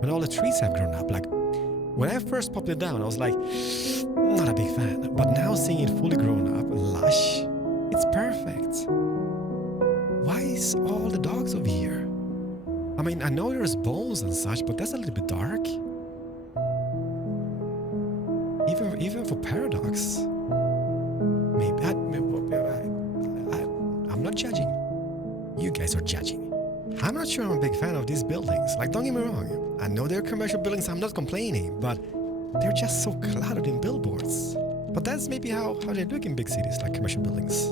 When all the trees have grown up. Like when I first popped it down, I was like, not a big fan. But now seeing it fully grown up, lush, it's perfect. Why is all the dogs over here? I mean, I know there's bones and such, but that's a little bit dark. Even for Paradox. Maybe I'm not judging. You guys are judging. I'm not sure I'm a big fan of these buildings. Like, don't get me wrong. I know they're commercial buildings, I'm not complaining, but they're just so cluttered in billboards. But that's maybe how they look in big cities, like commercial buildings.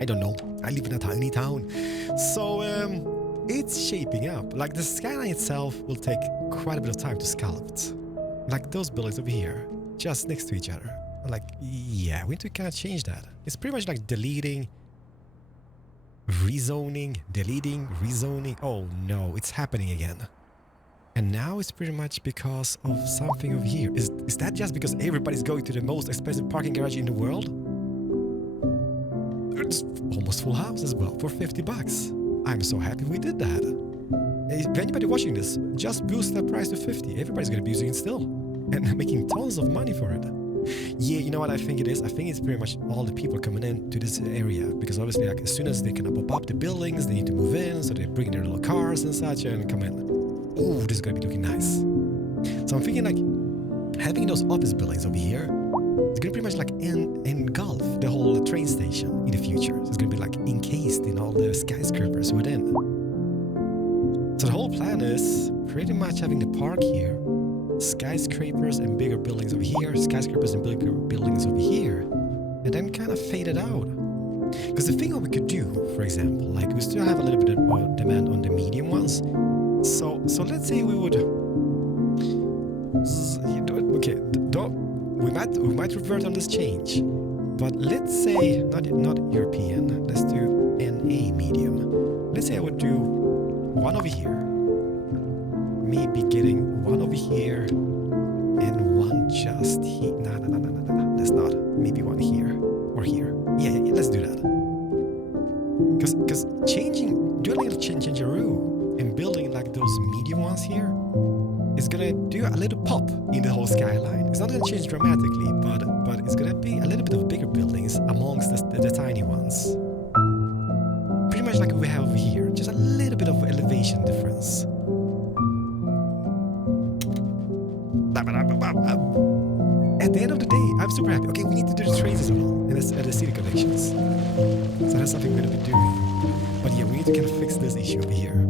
I don't know. I live in a tiny town. So, it's shaping up. Like, the skyline itself will take quite a bit of time to sculpt. Like those buildings over here, just next to each other. Like, yeah, we need to kind of change that. It's pretty much like deleting, rezoning, deleting, rezoning. Oh no, it's happening again. And now it's pretty much because of something over here. Is that just because everybody's going to the most expensive parking garage in the world? It's almost full house as well for 50 bucks. I'm so happy we did that. If anybody watching this, just boost that price to 50. Everybody's going to be using it still. And making tons of money for it. Yeah, you know what I think it is? I think it's pretty much all the people coming in to this area. Because obviously, like, as soon as they can pop up the buildings, they need to move in. So they bring their little cars and such and come in. Oh, this is going to be looking nice. So I'm thinking like having those office buildings over here, it's going to pretty much like engulf the whole train station in the future. So it's going to be like encased in all the skyscrapers within. So the whole plan is pretty much having the park here, skyscrapers and bigger buildings over here, skyscrapers and bigger buildings over here, and then kind of fade it out. Because the thing that we could do, for example, like we still have a little bit of demand on the medium ones. So let's say we would. Okay, we might revert on this change, but let's say not European. Let's do NA medium. Let's say I would do one over here. Maybe getting one over here and one just here. No. Let's not. Maybe one here or here. Yeah, let's do that. Because doing a little changearoo and building like those medium ones here is gonna do a little pop in the whole skyline. It's not gonna change dramatically, but it's gonna be a little bit of bigger buildings amongst the tiny ones. Pretty much like we have over here, just a little bit of elevation difference. At the end of the day, I'm super happy. Okay, we need to do the trains as well, and the city connections. So that's something we're gonna be doing. But yeah, we need to kind of fix this issue over here.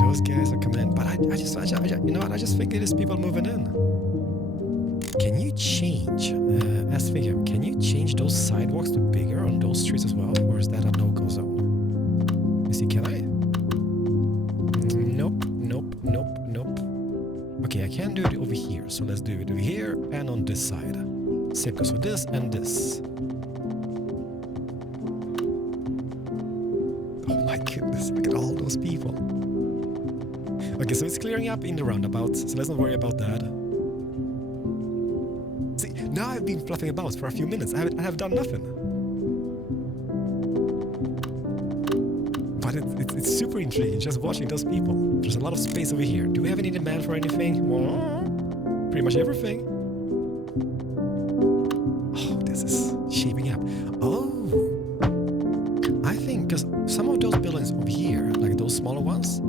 Those guys are coming in, but I just you know what? I just think it is people moving in. Can you change? Can you change those sidewalks to bigger on those streets as well, or is that a no-go zone? Let me see. Can I? Nope. Okay, I can do it over here, so let's do it over here and on this side. Same goes for this and this. Oh my goodness, look at all those people. Okay, so it's clearing up in the roundabout, so let's not worry about that. See, now I've been fluffing about for a few minutes. I have done nothing. But it's super intriguing just watching those people. There's a lot of space over here. Do we have any demand for anything? Pretty much everything. Oh, this is shaping up. Oh, I think because some of those buildings over here, like those smaller ones,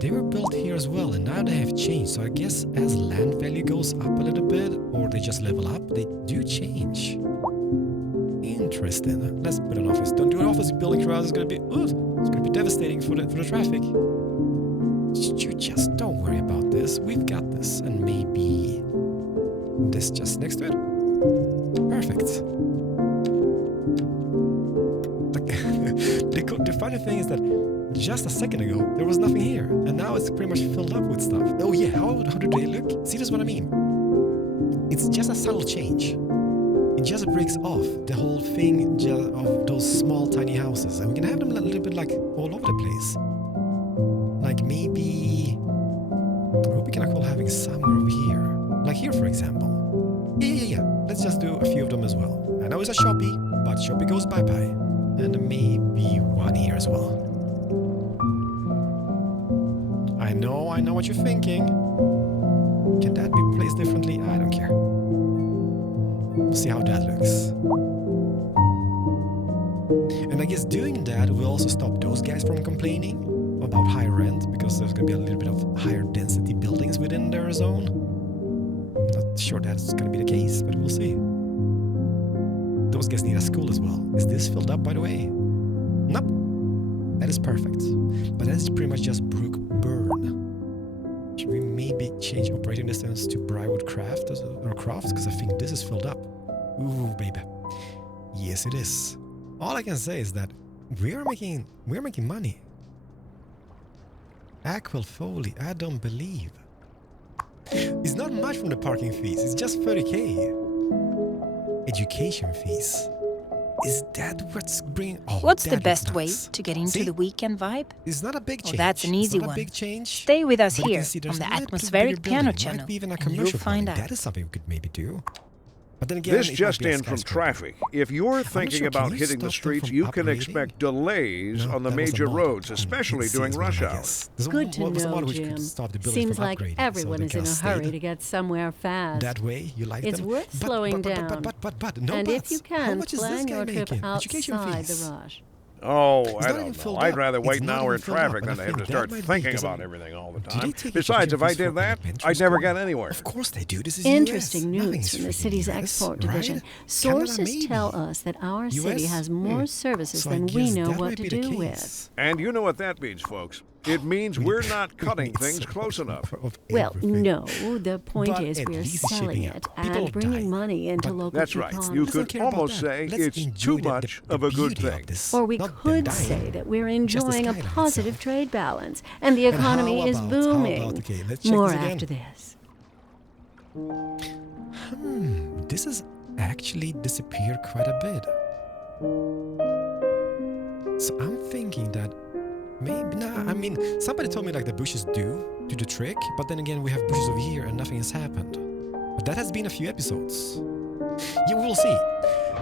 they were built here as well, and now they have changed. So I guess as land value goes up a little bit, or they just level up, they do change. Interesting. Let's put an office. Don't do an office building crowds. It's gonna be devastating for the traffic. You just don't worry about this. We've got this, and maybe this just next to it. Perfect. The funny thing is that just a second ago there was nothing here, and now it's pretty much filled up with stuff. Oh yeah, how do they look? See, this is what I mean. It's just a subtle change. It just breaks off the whole thing of those small tiny houses, and we can have them a little bit like all over the place. Like maybe we can call having somewhere over here, like here for example. Yeah. Let's just do a few of them as well. I know it's a Shopee, but Shopee goes bye-bye, and maybe one here as well. I know what you're thinking. Can that be placed differently? I don't care. We'll see how that looks. And I guess doing that will also stop those guys from complaining about high rent, because there's going to be a little bit of higher density buildings within their zone. I'm not sure that's going to be the case, but we'll see. Those guys need a school as well. Is this filled up, by the way? Nope. That is perfect. But that is pretty much just Brookburn. Should we maybe change operating distance to Briarwood Craft or Crofts? Because I think this is filled up. Ooh, baby. Yes, it is. All I can say is that we're making money. Aquil Foley, I don't believe. It's not much from the parking fees. It's just 30k. Education fees. Is that what's bringing? Oh, what's the best way to get into the weekend vibe? It's not a big change. That's an easy one. Big change. Stay with us here on the Atmospheric Piano Channel, and you'll find out. That is something we could maybe do. But then again, this just in from traffic. If you're thinking about hitting the streets, you can expect delays on the major roads, especially during rush hour. Good to know, Jim. Seems like everyone is in a hurry to get somewhere fast. That way, you like it's them? worth slowing down. No and buts. if you can, plan your trip Education outside fees. the rush. Oh, I don't know. filled I'd up. rather wait It's an not hour even in filled up, traffic and than I to have think to start that might be thinking because about everything all the Do time. they take Besides, if I education did fees that, for I'd never get anywhere. Of course they do. This is Interesting US. news Nothing's from the freaking city's US, export right? division. Canada, Sources maybe. tell us that our city US? has more services So I than we guess know that what might to be the do case. with. And you know what that means, folks. It means we're not cutting things close enough. Well, Everything. no. The point But is at we're least it's selling shipping it out. People and bringing die. money into But local That's right. economies. You Doesn't could care about almost that. say Let's it's enjoy too the much of a good beauty of thing. this. Or we Not them could dying. say that we're Just the enjoying a skyline positive itself. trade balance and the And how economy is about- booming. okay, let's check More this again. after this. This has actually disappeared quite a bit. So I'm thinking that maybe, I mean, somebody told me like the bushes do the trick, but then again we have bushes over here and nothing has happened. But that has been a few episodes. Yeah, we'll see.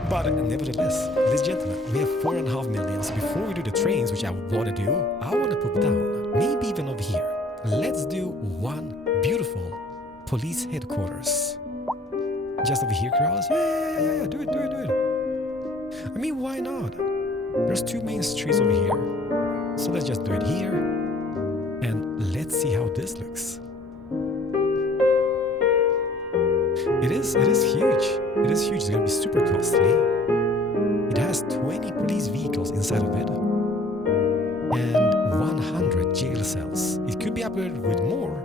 But nevertheless, ladies and gentlemen, we have 4.5 million. So before we do the trains, which I want to do, I want to put down, maybe even over here. Let's do one beautiful police headquarters. Just over here, crowds. Yeah. Do it. I mean, why not? There's 2 main streets over here. So let's just do it here. And let's see how this looks. It is huge. It is huge. It's going to be super costly. It has 20 police vehicles inside of it. And 100 jail cells. It could be upgraded with more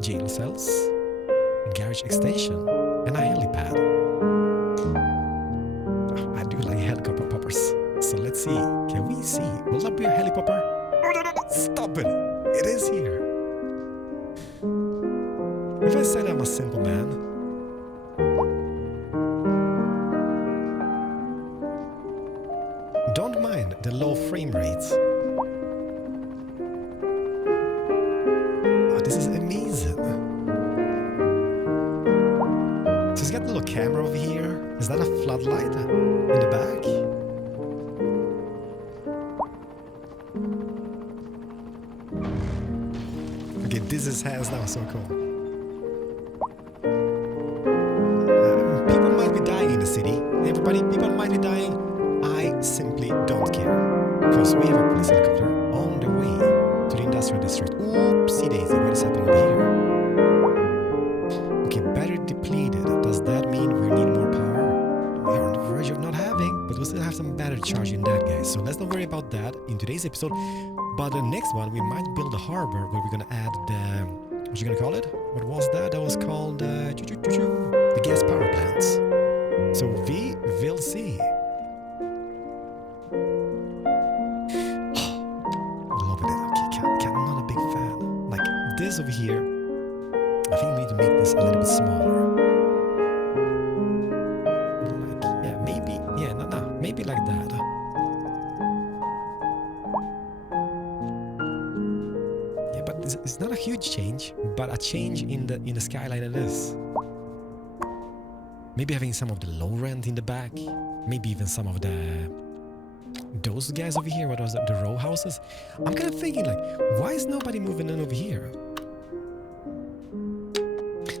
jail cells, a garage extension, and a helipad. I do like helicopter poppers. So let's see. Can we see? Will that be a helicopter? Oh, no. Stop it. It is here. If I said I'm a simple man, don't mind the low frame rates. Oh, this is amazing. So it's got a little camera over here. Is that a floodlight in the back? Okay, this is hands down so cool. People might be dying in the city. People might be dying. I simply don't care. Because we have a police helicopter on the way to the industrial district. Oopsie daisy, what is happening over here? Okay, battery depleted. Does that mean we need more power? We are on the verge of not having, but we'll charging that, guys. So let's not worry about that in today's episode. But the next one, we might build a harbor where we're gonna add the... what you gonna call it? What was that? That was called the gas power plants. So we will see. Love it. Okay, not a big fan. Like this over here. I think we need to make this a little bit smaller. Like, yeah, maybe. Yeah, no, maybe like that. Yeah, but it's not a huge change, but a change in the skyline it is. Maybe having some of the low rent in the back. Maybe even some of those guys over here. What was that? The row houses. I'm kind of thinking like, why is nobody moving in over here?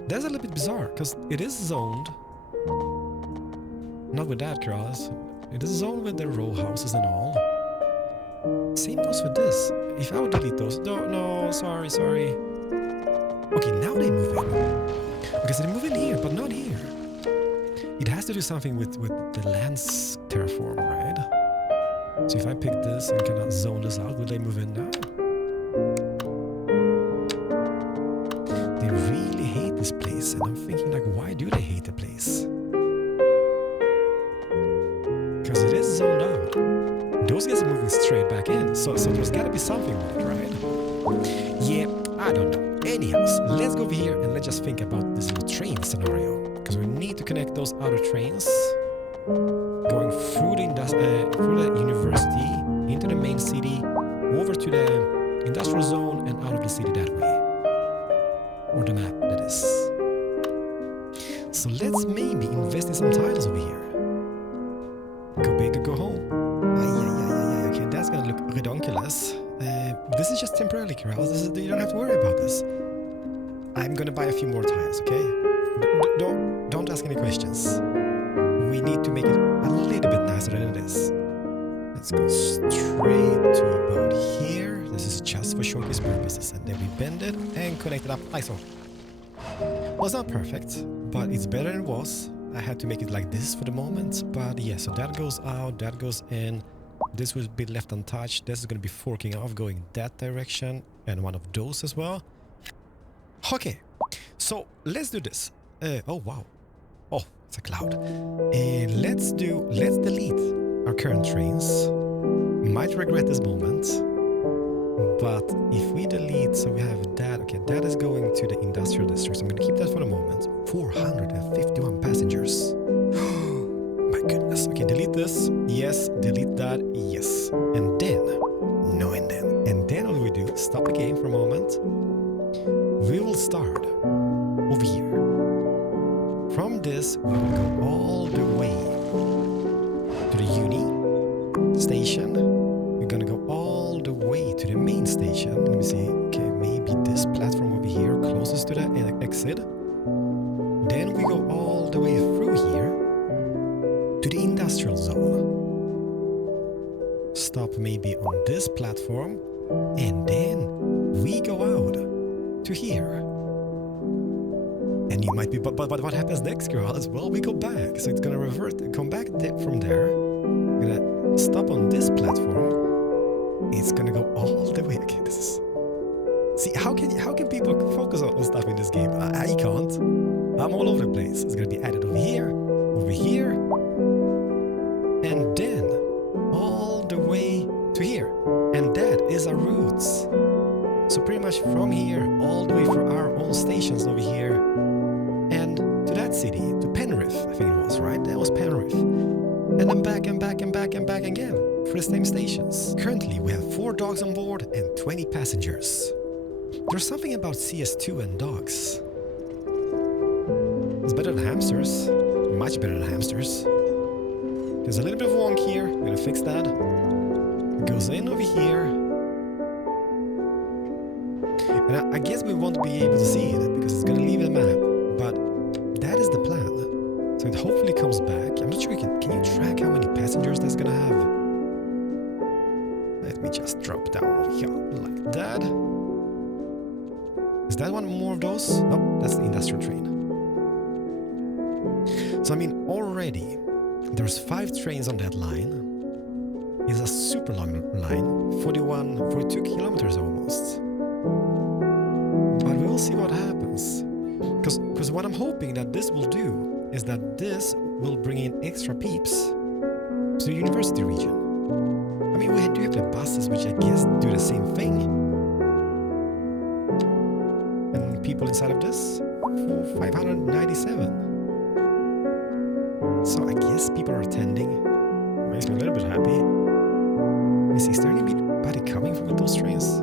That's a little bit bizarre, because it is zoned. Not with that, Carlos. It is zoned with the row houses and all. Same goes with this. If I would delete those... No, sorry. Okay, now they move in. Okay, so they move in here, but not here. It has to do something with the land's terraform, right? So if I pick this and kind of zone this out, will they move in now? They really hate this place, and I'm thinking like, why do they hate the place? Because it is zoned out. Those guys are moving straight back in, so there's gotta be something with it, right? Yeah, I don't know. Anyhow, let's go over here and let's just think about this little train scenario. Because we need to connect those other trains going through the university, into the main city, over to the industrial zone and out of the city that way. Or the map, that is. So let's maybe invest in some tiles over here. Go big or go home. Okay, that's gonna look redonkulous. This is just temporarily, Carol. You don't have to worry about this. I'm gonna buy a few more tiles, okay? Don't ask any questions. We need to make it a little bit nicer than it is. Let's go straight to about here. This is just for showcase purposes. And then we bend it and connect it up like so. Well, it's not perfect, but it's better than it was. I had to make it like this for the moment. But yeah, so that goes out, that goes in. This will be left untouched. This is going to be forking off, going that direction. And one of those as well. Okay, so let's do this. Oh, wow. Oh, it's a cloud. Let's delete our current trains. Might regret this moment. But if we delete, so we have that. Okay, that is going to the industrial district. So I'm going to keep that for the moment. 451 passengers. My goodness. Okay, delete this. Yes, delete that. Yes. And then, no and then. And then what we do, stop the game for a moment. We will start over here. From this, we will go all the way to the uni station. We're gonna go all the way to the main station. Let me see. Okay, maybe this platform over here, closest to the exit. Then we go all the way through here to the industrial zone. Stop maybe on this platform, and then we go out to here. And you might be, but what happens next, girl? As well, we go back. So it's gonna revert, come back from there. We're gonna stop on this platform. It's gonna go all the way. Okay, this is. See, how can people focus on stuff in this game? I can't. I'm all over the place. It's gonna be added over here, and then all the way to here. And that is our routes. So pretty much from here, all the way for our own stations over here, and to that city, to Penrith, I think it was, right? That was Penrith. And then back and back and back and back again for the same stations. Currently, we have 4 dogs on board and 20 passengers. There's something about CS2 and dogs. It's better than hamsters. Much better than hamsters. There's a little bit of wonk here. We're gonna fix that. It goes in over here. And I guess we won't be able to see it because it's going to leave a map, but that is the plan. So it hopefully comes back. I'm not sure can you track how many passengers that's going to have? Let me just drop down over here like that. Is that one more of those? No, that's the industrial train. So I mean, already there's 5 trains on that line. is a super long line, 42 kilometers almost. But we will see what happens. Because what I'm hoping that this will do is that this will bring in extra peeps to the university region. I mean, we do have the buses, which I guess do the same thing. And people inside of this, 597. So I guess people are attending. Makes me a little bit happy. Is there anybody coming from those trains?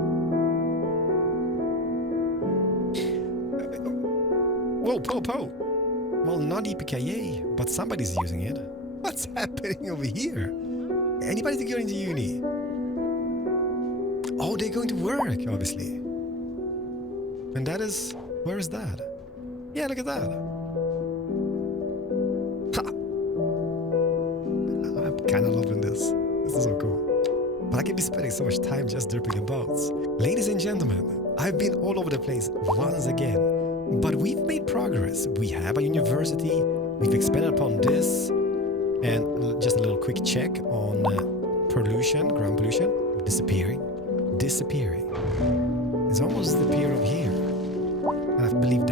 Whoa, po. Well, not EPKA, but somebody's using it. What's happening over here? Anybody going to uni? Oh, they're going to work, obviously. And that is... Where is that? Yeah, look at that. Ha! I'm kind of loving this. This is so cool. But I can be spending so much time just dripping about. Ladies and gentlemen, I've been all over the place once again. But we've made progress. We have a university. We've expanded upon this. And just a little quick check on pollution, ground pollution. Disappearing. It's almost disappeared over here. And I believe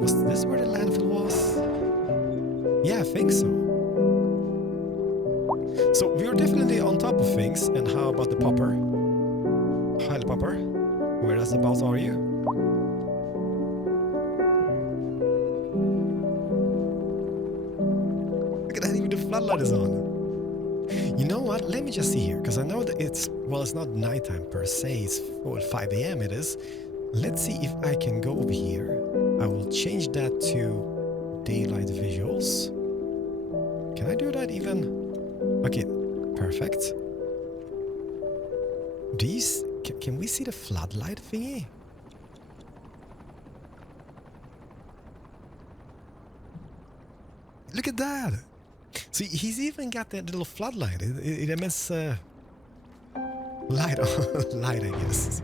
was this where the landfill was? Yeah, I think so. So we are definitely on top of things. And how about the popper? Hi, the popper. Where about are you? Look at that, even the floodlight is on. You know what? Let me just see here, because I know that it's not nighttime per se. It's 5 a.m. it is. Let's see if I can go over here. I will change that to daylight visuals. Can I do that even? Okay, perfect. Can we see the floodlight thingy? Look at that! See, he's even got that little floodlight. It emits light, I guess.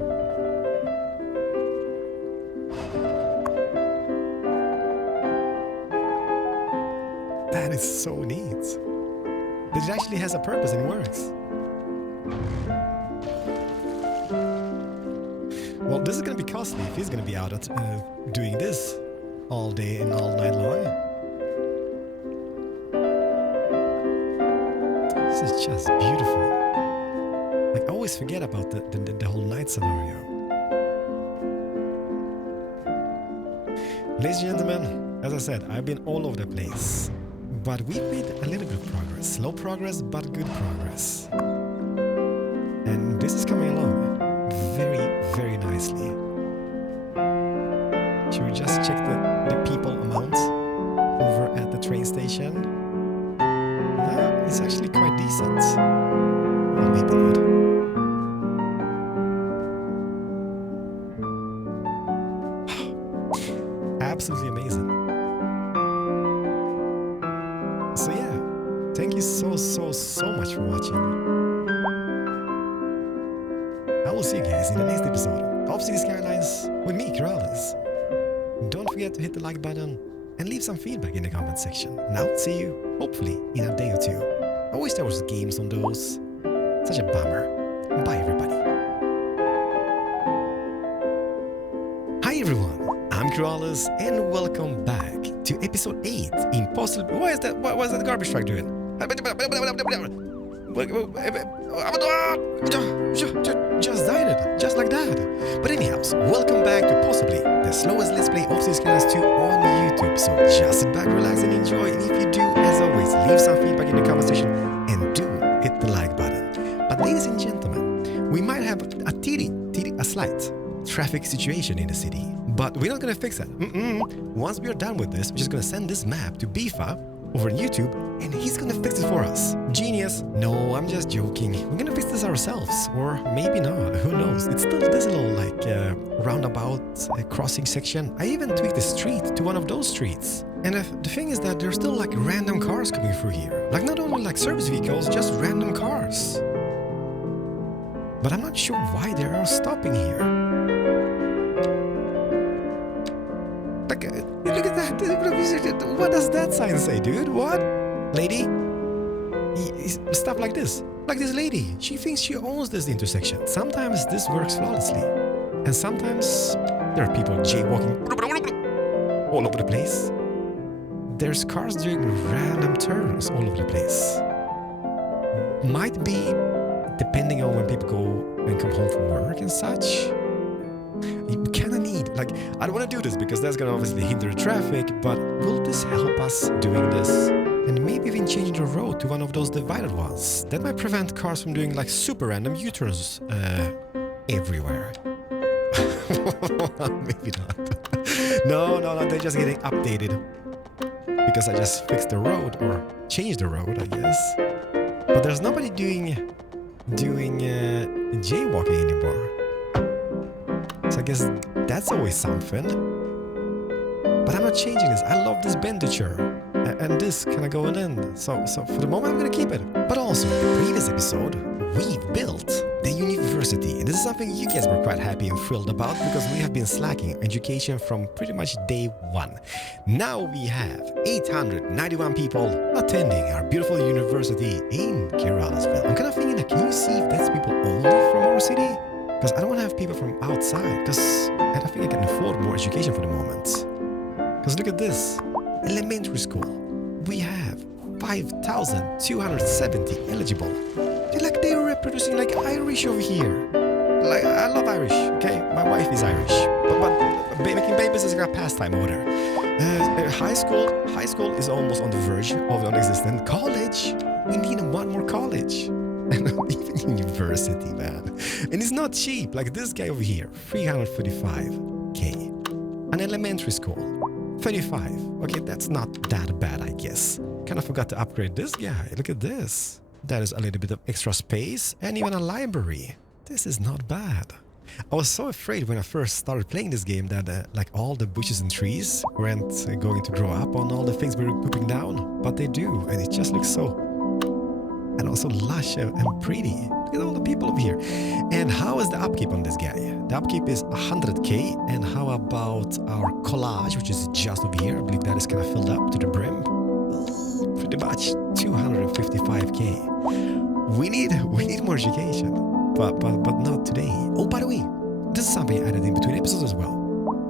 That is so neat. That it actually has a purpose and works. Well, this is going to be costly if he's going to be out at doing this all day and all night long. This is just beautiful. Like, I always forget about the whole night scenario. Ladies and gentlemen, as I said, I've been all over the place. But we've made a little bit of progress. Slow progress, but good progress. And this is coming along very, very nicely. Should we just check the people amount over at the train station? It's actually quite decent. Well, maybe not. Absolutely amazing. So yeah, thank you so much for watching. I will see you guys in the next episode of City Skylines with me, Corrales. Don't forget to hit the like button and leave some feedback in the comment section. And I'll see you, hopefully, in a day or two. I wish there was games on those. Such a bummer. Bye, everybody. Hi, everyone. I'm Corrales, and welcome back to episode 8 in possibly... Why is that garbage truck doing? Just died it, just like that. But anyhow, welcome back to possibly the slowest let's play of Skylines II on YouTube. So just sit back, relax, and enjoy. And if you do, as always, leave some feedback in the comment section and do hit the like button. But ladies and gentlemen, we might have a slight traffic situation in the city. But we're not going to fix that. Once we are done with this, we're just going to send this map to Bifa over on YouTube, and he's going to fix it for us. Genius. No, I'm just joking. We're going to fix this ourselves. Or maybe not. Who knows? It's still this little, like, roundabout crossing section. I even tweaked the street to one of those streets. And the thing is that there's still, like, random cars coming through here. Like, not only, like, service vehicles, just random cars. But I'm not sure why they are stopping here. Look at that. What does that sign say, dude? What? Lady? Stuff like this. Like this lady, she thinks she owns this intersection. Sometimes this works flawlessly. And sometimes there are people jaywalking all over the place. There's cars doing random turns all over the place. Might be depending on when people go and come home from work and such. You kind of need, like, I don't want to do this because that's going to obviously hinder the traffic, but will this help us doing this? And maybe even changing the road to one of those divided ones. That might prevent cars from doing like super random U-turns everywhere. Maybe not. No, they're just getting updated. Because I just fixed the road, or changed the road, I guess. But there's nobody doing jaywalking anymore. So I guess that's always something. But I'm not changing this. I love this benditure. And this kind of going in. So for the moment, I'm going to keep it. But also, in the previous episode, we've built the university. And this is something you guys were quite happy and thrilled about because we have been slacking education from pretty much day one. Now we have 891 people attending our beautiful university in Keralisville. I'm kind of thinking, like, can you see if that's people only from our city? Because I don't want to have people from outside, because I don't think I can afford more education for the moment. Because look at this. Elementary school. We have 5,270 eligible. They're reproducing like Irish over here. Like, I love Irish, okay? My wife is Irish. But making babies is a pastime over there. High school is almost on the verge of non-existent. College, we need one more college. And even university, man. And it's not cheap. Like this guy over here, 345K. An elementary school, 35. Okay, that's not that bad, I guess. Kind of forgot to upgrade this guy. Look at this. That is a little bit of extra space and even a library. This is not bad. I was so afraid when I first started playing this game that like all the bushes and trees weren't going to grow up on all the things we were pooping down. But they do, and it just looks so... and also lush and pretty. Look at all the people over here. And how is the upkeep on this guy? The upkeep is 100K. And how about our collage, which is just over here? I believe that is kind of filled up to the brim. Pretty much 255K. We need more education, but not today. Oh, by the way, this is something I added in between episodes as well.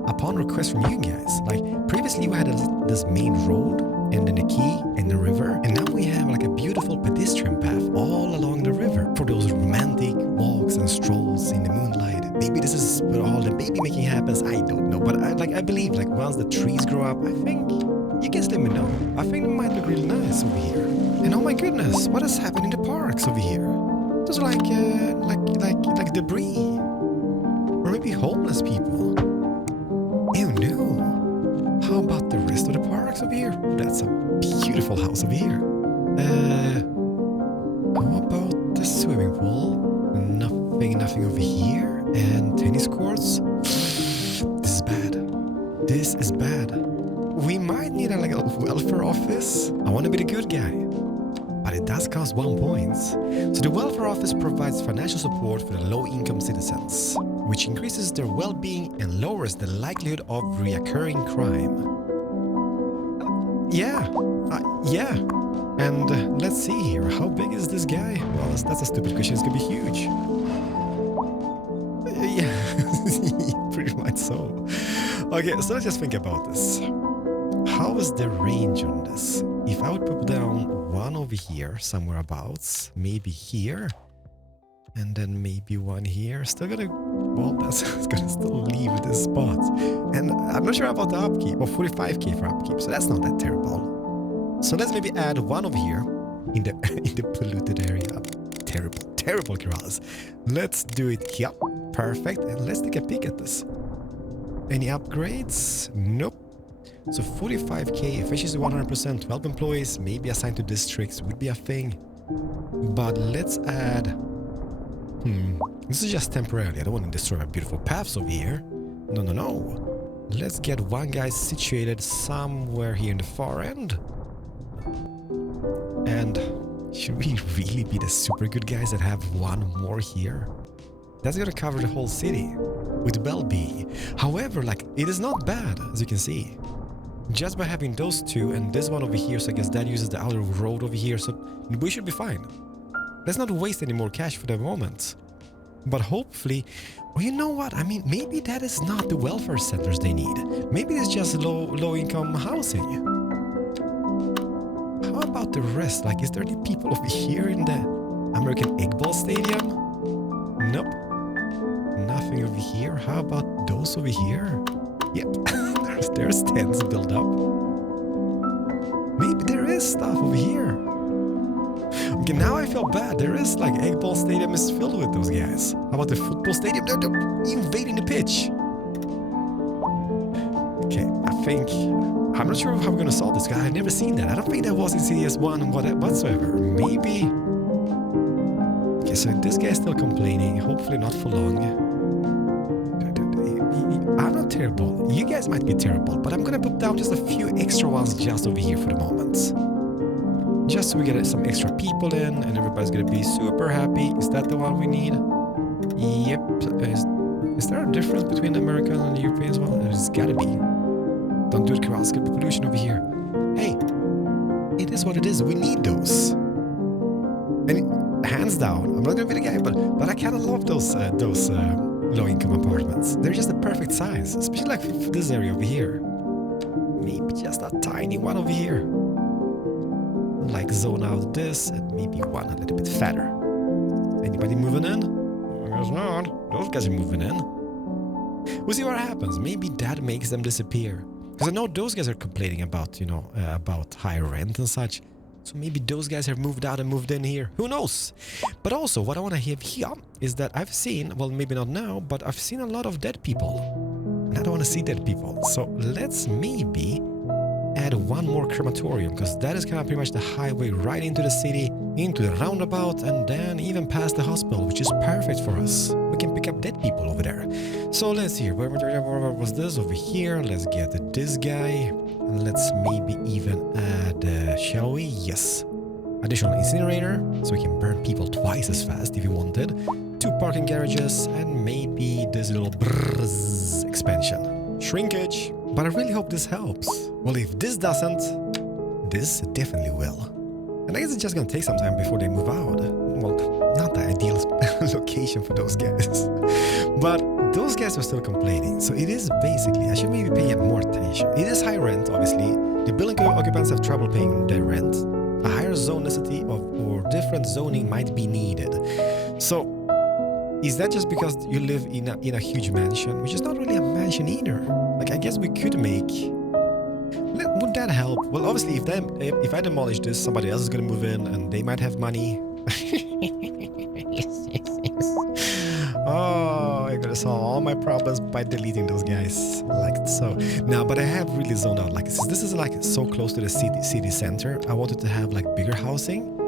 Upon request from you guys, like previously we had this main road and then the quay and the river, and now we have like a beautiful pedestrian path all along the river for those romantic walks and strolls in the moonlight. Maybe this is where all the baby making happens. I don't know, but I believe like once the trees grow up, I think you guys let me know. I think it might look really nice over here. And oh my goodness, what has happened in the parks over here? Those are like debris, or maybe homeless people. Oh no. How about the rest of the parks over here? That's a beautiful house over here. How about the swimming pool? Nothing over here. And tennis courts. This is bad. This is bad. We might need a welfare office. I want to be the good guy. But it does cost 1 point. So the welfare office provides financial support for the low-income citizens, which increases their well-being and lowers the likelihood of reoccurring crime. Yeah. And let's see here. How big is this guy? Well, that's a stupid question. It's going to be huge. Yeah, pretty much so. Okay, so let's just think about this. How is the range on this? If I would put down one over here, somewhere abouts, maybe here, and then maybe one here, still gonna, well, that's gonna still leave this spot. And I'm not sure about the upkeep, or 45K for upkeep, so that's not that terrible. So let's maybe add one over here in the polluted area. Terrible Keralis. Let's do it here. Perfect. And let's take a peek at this. Any upgrades? Nope. So 45K, efficiency 100%, 12 employees, maybe assigned to districts would be a thing. But let's add... This is just temporarily. I don't want to destroy our beautiful paths over here. No. Let's get one guy situated somewhere here in the far end. And should we really be the super good guys that have one more here? That's gonna cover the whole city with well-being. However, like, it is not bad, as you can see. Just by having those two and this one over here, so I guess that uses the outer road over here, so we should be fine. Let's not waste any more cash for the moment. But hopefully, well, you know what? I mean, maybe that is not the welfare centers they need. Maybe it's just low-income housing. How about the rest? Like, is there any people over here in the American Egg Ball Stadium? Nope. Nothing over here. How about those over here? Yep. there's tents built up. Maybe there is stuff over here. Okay, now I feel bad. There is like Egg Ball Stadium is filled with those guys. How about the football stadium? They're invading the pitch. Okay, I'm not sure how we're gonna solve this guy. I've never seen that. I don't think that was in CS1 whatsoever. Maybe. Okay, so this guy's still complaining. Hopefully not for long. I'm not terrible. You guys might be terrible, but I'm gonna put down just a few extra ones just over here for the moment. Just so we get some extra people in and everybody's gonna be super happy. Is that the one we need? Yep. Is there a difference between American and European as well? There's gotta be. Don't do it, Kowalski. Pollution over here. Hey, it is what it is. We need those. And hands down, I'm not gonna be the guy, but I kind of love those low-income apartments. They're just the perfect size, especially like for this area over here. Maybe just a tiny one over here. Like zone out this and maybe one a little bit fatter. Anybody moving in? I guess not. Those guys are moving in. We'll see what happens. Maybe that makes them disappear. Because I know those guys are complaining about, about high rent and such. So maybe those guys have moved out and moved in here. Who knows? But also, what I want to have here is that I've seen, well, maybe not now, but I've seen a lot of dead people. And I don't want to see dead people. So let's maybe add one more crematorium, because that is kind of pretty much the highway right into the city, into the roundabout, and then even past the hospital, which is perfect for us. We can pick up dead people over there. So let's see, where was this? Over here. Let's get this guy. And let's maybe even add, shall we? Yes. Additional incinerator, so we can burn people twice as fast if you wanted. 2 parking garages, and maybe this little expansion. Shrinkage. But I really hope this helps. Well, if this doesn't, this definitely will. And I guess it's just gonna take some time before they move out. Well, not the ideal location for those guys. But those guys are still complaining. So it is basically, I should maybe pay more attention. It is high rent, obviously. The building occupants have trouble paying their rent. A higher zonicity or different zoning might be needed. So is that just because you live in a huge mansion, which is not really a mansion either? Like, I guess we could make... Would that help? Well, obviously, if I demolish this, somebody else is going to move in and they might have money. Oh, I'm going to solve all my problems by deleting those guys. Like so. Now, but I have really zoned out. Like, this is like so close to the city center. I wanted to have like bigger housing.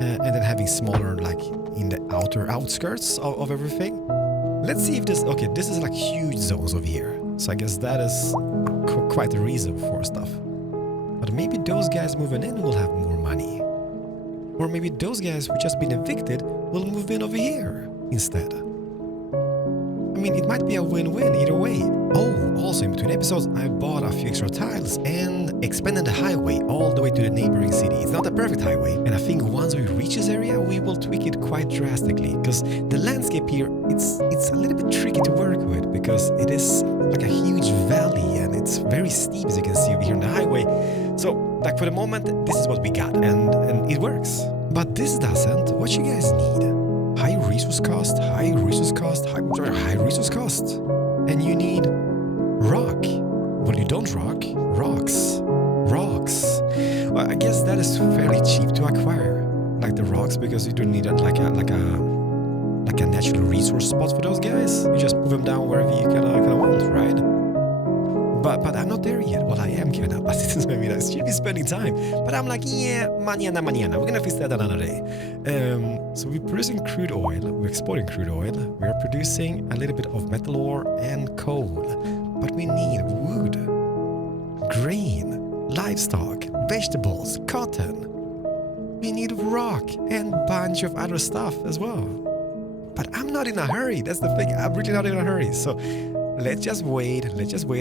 And then having smaller, like, in the outskirts of everything. Let's see if this... Okay, this is like huge zones over here. So I guess that is quite a reason for stuff. But maybe those guys moving in will have more money. Or maybe those guys who just been evicted will move in over here instead. I mean, it might be a win-win either way. Oh, also in between episodes, I bought a few extra tiles and expanded the highway all the way to the neighboring city. It's not a perfect highway, and I think once we reach this area, we will tweak it quite drastically. Because the landscape here, it's a little bit tricky to work with, because it is like a huge valley, and it's very steep, as you can see over here on the highway. So, like for the moment, this is what we got, and it works. But this doesn't. What you guys need? High resource cost, high resource cost, high resource cost. And you need rock. Well, you don't rocks. Well, I guess that is fairly cheap to acquire. Like the rocks, because you don't need like a natural resource spot for those guys. You just move them down wherever you kind of want, right? But I'm not there yet. Well, I am kind of, but I should be spending time. But I'm like, yeah, mañana. We're gonna fix that another day. So we're producing crude oil. We're exporting crude oil. We're producing a little bit of metal ore and coal. But we need wood, grain, livestock, vegetables, cotton. We need rock and a bunch of other stuff as well. But I'm not in a hurry. That's the thing. I'm really not in a hurry. So let's just wait.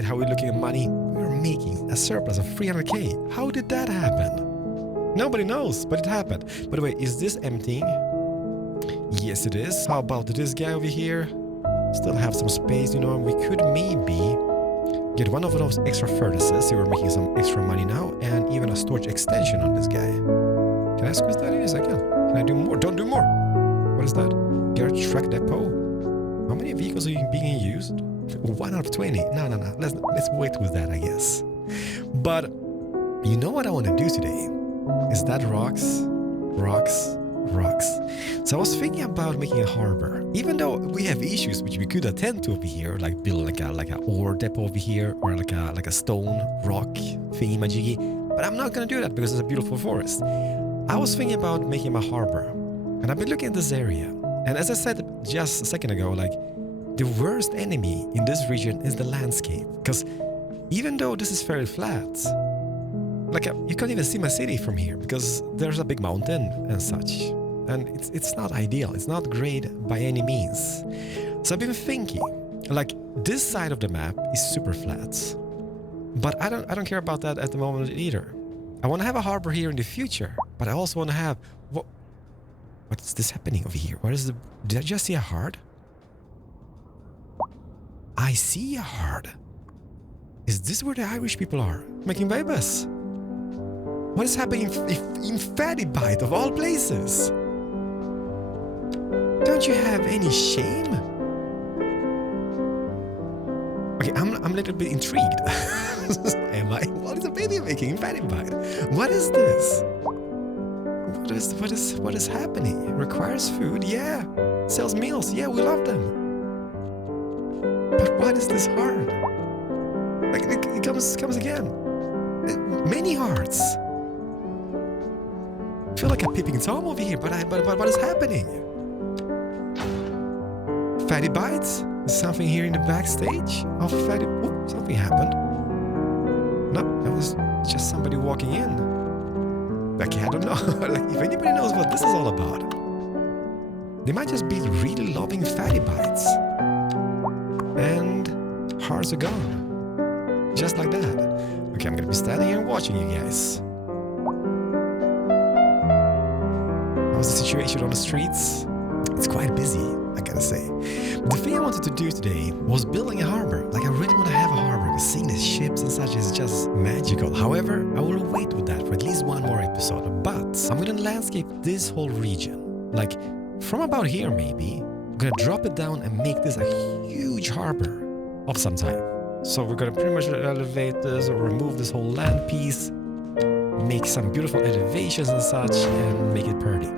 How are we looking at money? We're making a surplus of 300k. How did that happen? Nobody knows, but it happened. By the way, is this emptying? Yes, it is. How about this guy over here? Still have some space, you know, and we could maybe get one of those extra furnaces, so we're making some extra money now, and even a storage extension on this guy. Can I squeeze that in? Yes, I can. Can I do more? Don't do more! What is that? Garage truck depot? How many vehicles are being used? 1 out of 20. No. Let's wait with that, I guess. But you know what I want to do today? Is that rocks. So I was thinking about making a harbor. Even though we have issues which we could attend to over here, like build like a ore depot over here, or like a stone rock thingy majiggy. But I'm not gonna do that because it's a beautiful forest. I was thinking about making a harbor, and I've been looking at this area. And as I said just a second ago, like the worst enemy in this region is the landscape, because even though this is fairly flat, like you can't even see my city from here because there's a big mountain and such, and it's not ideal. It's not great by any means. So I've been thinking, like this side of the map is super flat, but I don't care about that at the moment either. I want to have a harbor here in the future, but I also want to have what's this happening over here? Did I just see a heart? I see a heart. Is this where the Irish people are making babies? What is happening in Fatty Bite of all places? Don't you have any shame? Okay, I'm a little bit intrigued. Am I? What is a baby making in Fatty Bite? What is this? What is happening? It requires food, yeah. Sells meals, yeah, we love them. But what is this heart? Like it comes again. Many hearts. I feel like a peeping Tom over here, but what is happening? Fatty Bites? Is something here in the backstage of Fatty? Oh, something happened. No, that was just somebody walking in. Like, I don't know. Like, if anybody knows what this is all about, they might just be really loving Fatty Bites. And hearts are gone. Just like that. Okay, I'm gonna be standing here and watching you guys. How's the situation on the streets? It's quite busy, I gotta say. But the thing I wanted to do today was building a harbor. Like, I really want to have a harbor, because seeing the ships and such is just magical. However, I will wait with that for at least one more episode. But I'm gonna landscape this whole region. Like, from about here maybe, I'm gonna drop it down and make this a huge harbor of some type. So we're gonna pretty much elevate this or remove this whole land piece, make some beautiful elevations and such, and make it pretty.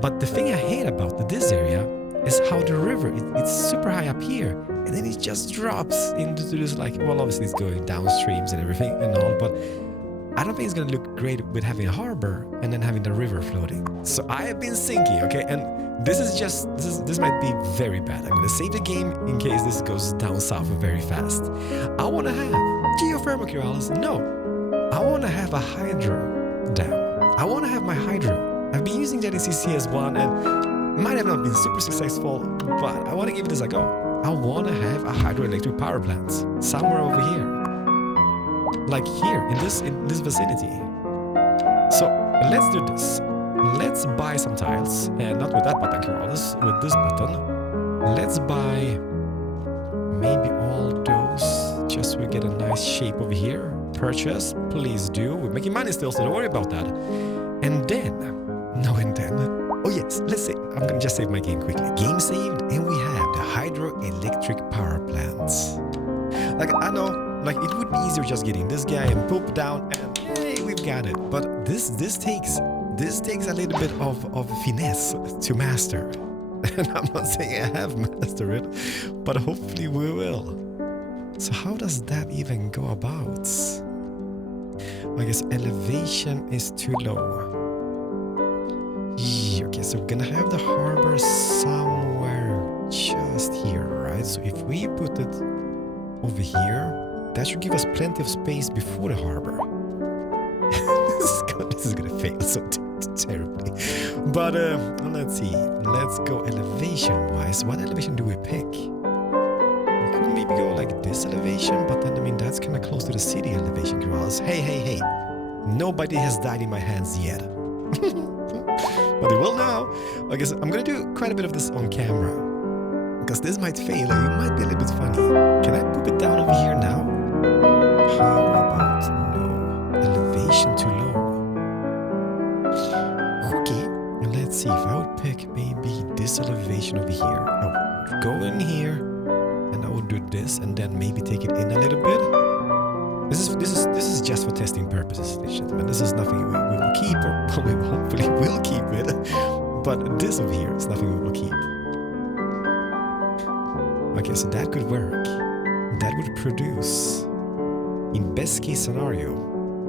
But the thing I hate about this area is how the river, it's super high up here, and then it just drops into this, like, well, obviously it's going downstreams and everything and all, but I don't think it's gonna look great with having a harbor and then having the river floating. So I have been thinking, okay, and this might be very bad. I'm gonna save the game in case this goes down south very fast. I wanna have geothermal, Kiralis. No, I wanna have a hydro dam. I wanna have my hydro. I've been using that in CCS1 and might have not been super successful, but I wanna give this a go. I wanna have a hydroelectric power plant somewhere over here. Like here, in this vicinity. So let's do this. Let's buy some tiles, and not with that button, Carlos, with this button. Let's buy maybe all those, just so we get a nice shape over here. Purchase, please do. We're making money still, so don't worry about that. And then, oh yes, let's say, I'm gonna just save my game quickly. Game saved, and we have the hydroelectric power plants. Like, I know, like, it would be easier just getting this guy and poop down, and hey, we've got it. But this takes a little bit of finesse to master. And I'm not saying I have mastered it, but hopefully we will. So how does that even go about? I guess elevation is too low. Okay, so we're gonna have the harbor somewhere just here, right? So if we put it over here, that should give us plenty of space before the harbor. This is gonna fail so terribly. But let's see. Let's go elevation-wise. What elevation do we pick? We could maybe go like this elevation, but then, I mean, that's kind of close to the city elevation, girls. Hey. Nobody has died in my hands yet. But they will now. Okay, so I'm gonna do quite a bit of this on camera. Because this might fail, and it might be a little bit funny. Can I put it down over here now? How about no? Elevation too low. Okay, let's see if I would pick maybe this elevation over here. Oh, go in here, and I would do this, and then maybe take it in a little bit. This is just for testing purposes, ladies and gentlemen. This is nothing we will keep, or probably hopefully will keep it. But this over here is nothing we will keep. Okay, so that could work. That would produce, in best case scenario,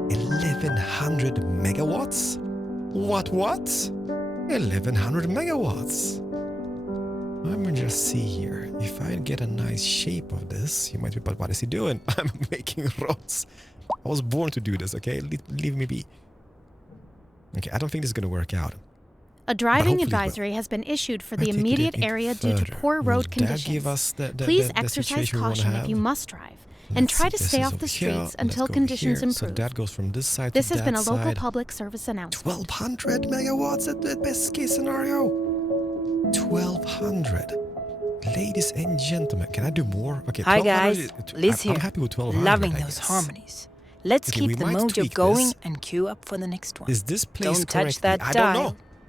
1100 megawatts? What? 1100 megawatts. Let me just see here. If I get a nice shape of this, you might be, but what is he doing? I'm making rods. I was born to do this, okay? Leave me be. Okay, I don't think this is going to work out. A driving advisory has been issued for the immediate area due to poor road conditions. Please exercise caution if you must drive, and try to stay off the streets until conditions improve. So that goes from this side to this has that been a local side. public service announcement. 1200 megawatts at the best case scenario. 1200. Ladies and gentlemen, can I do more? Okay, hi guys, Liz here. I'm happy with 1200. Loving those harmonies. Let's keep the mojo going and queue up for the next one. Is this place Don't touch that I dial. don't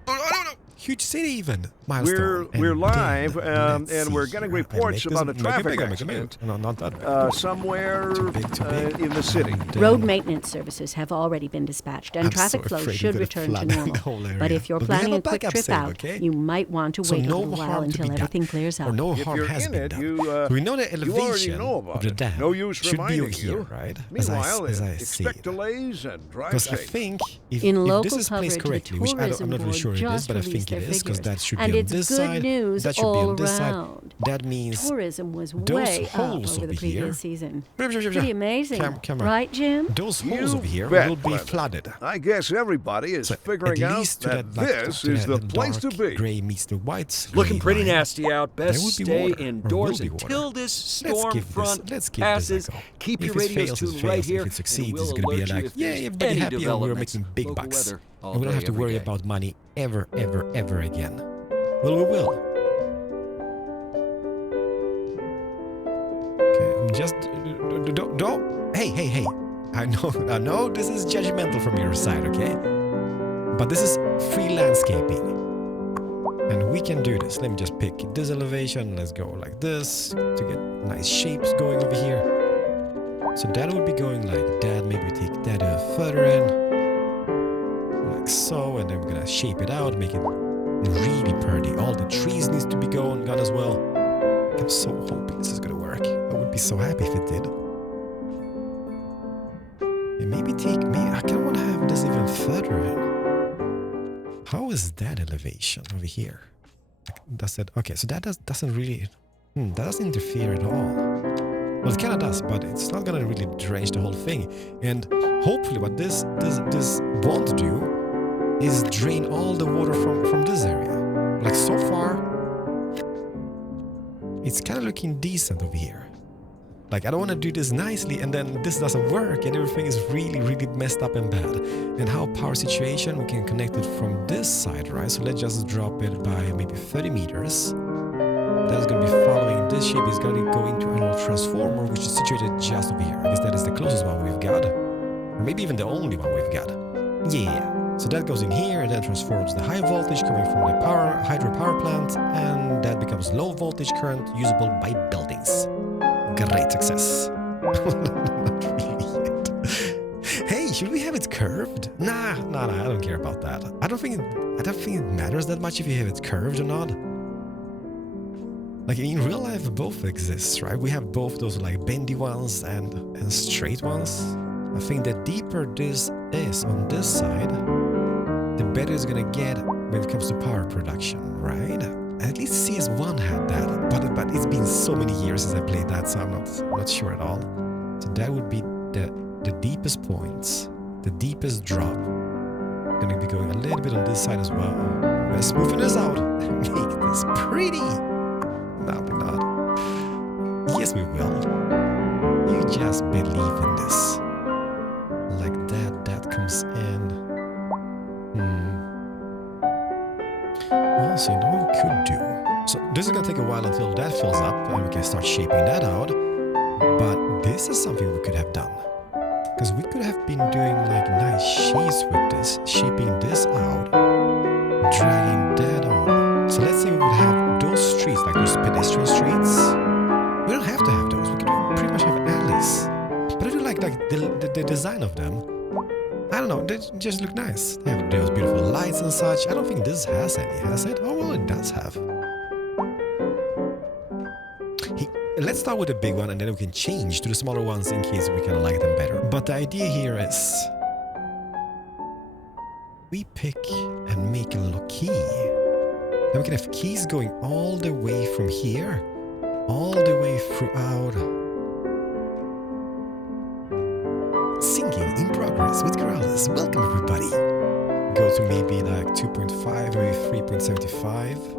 know. Huge city even. Milestone. We're live, let's and see we're getting here. reports Make about a this- traffic make it bigger, accident No, not that. somewhere Too big. in the city. Road maintenance services have already been dispatched, and I'm traffic so flow afraid should we're return gonna to flood the normal. whole area. But if you're But we have planning a a quick backup trip save, out, okay? you might want to So wait a no little while harm to until be done. everything clears Or up. no If harm you're has in been it, done. you, So we know the you already elevation know about of the it. dam No use should be reminding over here, you. right? Meanwhile, as I see expect it. delays and drive Because I safe. think if In this local is placed coverage, the correctly, which tourism I'm not really board sure it is, just but I released think it their is, because figures. that should And be on it's this good side. news That should be all on this side. around. That means Tourism was those way up holes over the over here- previous season. Pretty amazing, Camera. right, Jim? those holes You over here bet, will be Glenda. flooded. I guess everybody is So figuring at out least to that like, this to is the that place to dark be. Gray meets the white. Looking gray pretty line. nasty out. There Best would be stay water, or indoors will be water. until this storm Let's front give this passes. a go. Keep If your it radios fails, tuned it right fails. here, If it succeeds, and it's we'll going to be alert you like, if yeah, there's everybody any happy and we're developments. making big Local bucks. weather all And we don't day, have to every worry day. about money ever again. Well, we will. Okay, I'm just... Don't... Hey. I know this is judgmental from your side, okay? But this is free landscaping. And we can do this. Let me just pick this elevation. Let's go like this to get nice shapes going over here. So that would be going like that. Maybe we take that further in. Like so. And then we're going to shape it out. Make it really pretty. All the trees needs to be gone as well. I'm so hoping this is going to work. I would be so happy if it did. And maybe I kind of want to have this even further in. How is that elevation over here? Does it? Okay, so that doesn't really... that doesn't interfere at all. Well, it kind of does, but it's not going to really drench the whole thing. And hopefully what this won't do is drain all the water from this area. Like so far, it's kind of looking decent over here. Like, I don't want to do this nicely and then this doesn't work and everything is really messed up and bad. And how power situation, we can connect it from this side, right? So let's just drop it by maybe 30 meters. That is going to be following this shape. It's going to go into a little transformer, which is situated just over here. I guess that is the closest one we've got. Or maybe even the only one we've got. Yeah. So that goes in here and then transforms the high voltage coming from the hydro power plant, and that becomes low voltage current usable by buildings. Great success. Not really yet. Hey, should we have it curved? Nah, I don't care about that. I don't think it matters that much if you have it curved or not. Like in real life, both exists, right? We have both those like bendy ones and straight ones. I think the deeper this is on this side, the better it's gonna get when it comes to power production, right? At least CS1 had that, but it's been so many years since I played that, so I'm not sure at all. So that would be the deepest points, the deepest drop. Gonna be going a little bit on this side as well. We're smoothing this out and make this pretty. No, we're not. Yes, we will. You just believe in this. Like that comes in. So you know what we could do? So this is going to take a while until that fills up and we can start shaping that out. But this is something we could have done. Because we could have been doing like nice shapes with this, shaping this out, dragging that on. So let's say we would have those streets, like those pedestrian streets. We don't have to have those. We could pretty much have alleys. But I do like the design of them. I don't know, they just look nice. They have those beautiful lights and such. I don't think this has any, has it? Oh, well, it does have. Let's start with the big one and then we can change to the smaller ones in case we kind of like them better. But the idea here is we pick and make a little key. Then we can have keys going all the way from here, all the way throughout. Singing in progress with Corrales. Welcome everybody. Go to maybe like 2.5, maybe 3.75.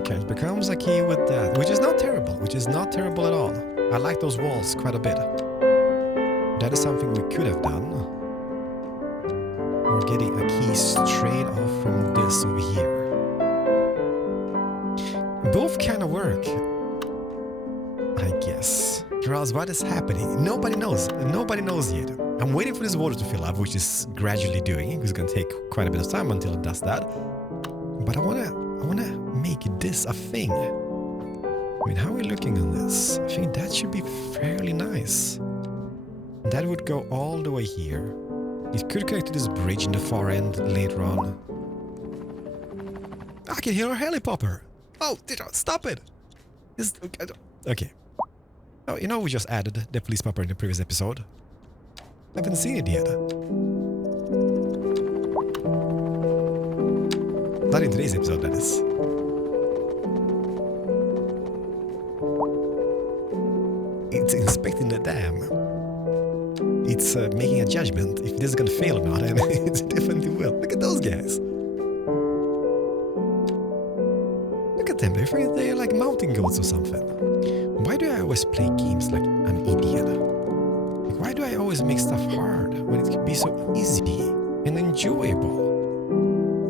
Okay, it becomes a key with that, which is not terrible, at all. I like those walls quite a bit. That is something we could have done. We're getting a key straight off from this over here. Both kind of work, I guess. Charles, what is happening? Nobody knows. Nobody knows yet. I'm waiting for this water to fill up, which is gradually doing. It's going to take quite a bit of time until it does that. But I wanna make this a thing. I mean, how are we looking on this? I think that should be fairly nice. That would go all the way here. It could connect to this bridge in the far end later on. I can hear a helipopper. Oh, stop it! Okay. Oh, you know we just added the police popper in the previous episode. I haven't seen it yet. Not in today's episode, that is. It's inspecting the dam. It's making a judgment if this is gonna fail or not, and it definitely will. Look at those guys. Look at them, they're like mountain goats or something. Why do I always play games like an idiot? Like, why do I always make stuff hard when it could be so easy and enjoyable?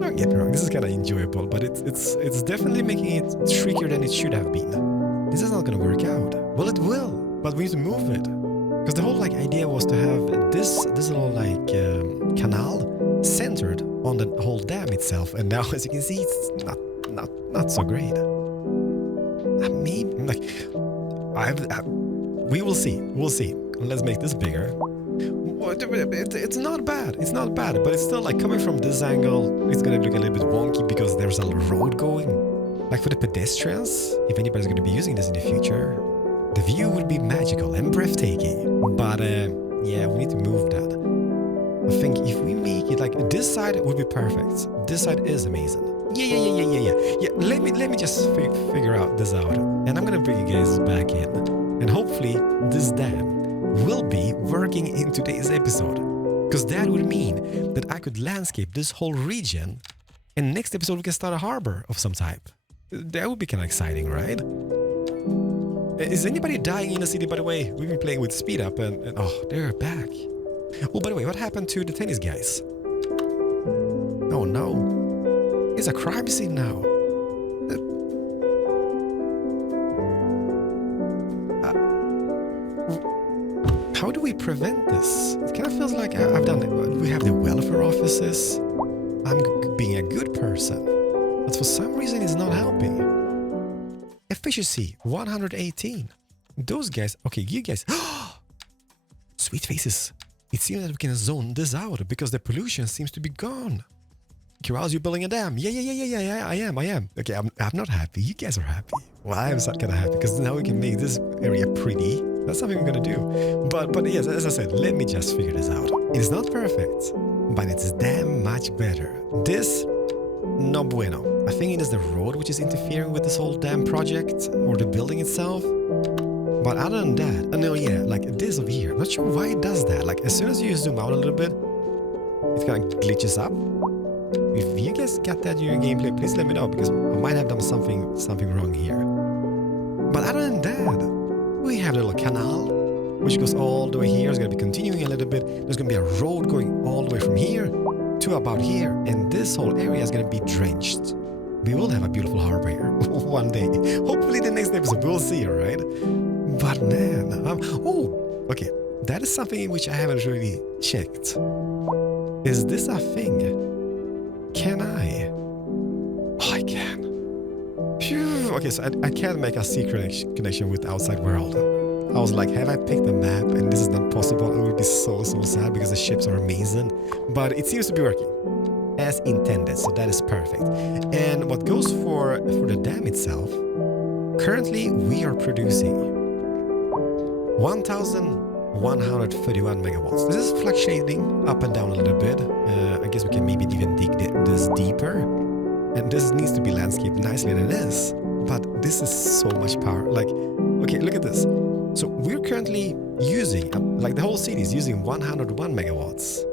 Don't get me wrong, this is kind of enjoyable, but it's definitely making it trickier than it should have been. This is not gonna work out. Well, it will, but we need to move it. Because the whole idea was to have this little canal centered on the whole dam itself, and now as you can see, it's not so great. Maybe we will see. We'll see. Let's make this bigger. It's not bad. It's not bad, but it's still coming from this angle. It's gonna look a little bit wonky because there's a road going. Like for the pedestrians, if anybody's gonna be using this in the future, the view would be magical and breathtaking. But yeah, we need to move that. I think if we make it this side would be perfect. This side is amazing. Yeah. Let me just figure this out, and I'm gonna bring you guys back in, and hopefully this dam will be working in today's episode, because that would mean that I could landscape this whole region, and next episode we can start a harbor of some type. That would be kind of exciting, right? Is anybody dying in the city, by the way? We've been playing with speed up, and oh, they're back. Oh, by the way, what happened to the tennis guys? Oh no. It's a crime scene now. How do we prevent this? It kind of feels like I've done it. We have the welfare offices. I'm being a good person. But for some reason it's not helping. Efficiency, 118. Those guys, okay, you guys. Sweet faces. It seems that we can zone this out because the pollution seems to be gone. Kiraz, you're building a dam. Yeah, I am. Okay, I'm not happy. You guys are happy. Well, I'm kind of happy because now we can make this area pretty. That's something we're gonna do. But yes, as I said, let me just figure this out. It's not perfect, but it's damn much better. This, no bueno. I think it is the road which is interfering with this whole dam project or the building itself. But other than that, no, yeah, this over here. Not sure why it does that. As soon as you zoom out a little bit, it kind of glitches up. If you guys got that during gameplay, please let me know, because I might have done something wrong here. But other than that, we have the little canal, which goes all the way here. It's going to be continuing a little bit. There's going to be a road going all the way from here to two about here, and this whole area is going to be drenched. We will have a beautiful harbor here one day. Hopefully the next episode we'll see, alright? But man, oh, okay. That is something which I haven't really checked. Is this a thing? Can I? Oh, I can. Phew. Okay, so I can't make a secret connection with the outside world. I was like, have I picked the map and this is not possible? It would be so sad because the ships are amazing. But it seems to be working as intended, so that is perfect. And what goes for the dam itself, currently we are producing 1,131 megawatts. This is fluctuating up and down a little bit. I guess we can maybe even dig this deeper. And this needs to be landscaped nicely, and it is. But this is so much power. Like, okay, look at this. So we're currently using, like the whole city is using 101 megawatts.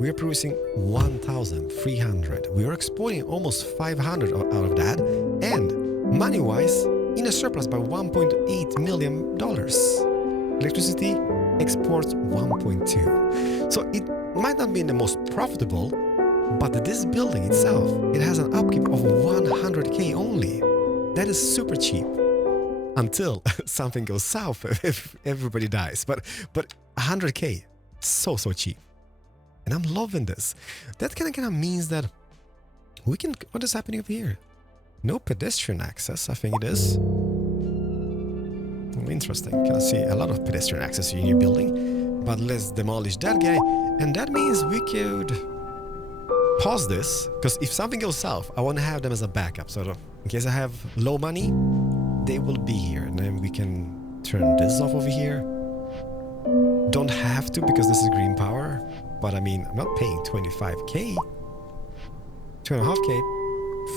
We are producing 1,300. We are exporting almost 500 out of that. And money-wise, in a surplus by $1.8 million. Electricity exports 1.2. So it might not be the most profitable, but this building itself, it has an upkeep of 100k only. That is super cheap. Until something goes south if everybody dies. But 100k, so cheap. And I'm loving this. That kind of means that we can... What is happening over here? No pedestrian access, I think it is. Interesting. Can I see a lot of pedestrian access in your building? But let's demolish that guy. And that means we could pause this. Because if something goes south, I want to have them as a backup. So in case I have low money, they will be here. And then we can turn this off over here. Don't have to because this is green power. But I mean, I'm not paying 25k. 2.5k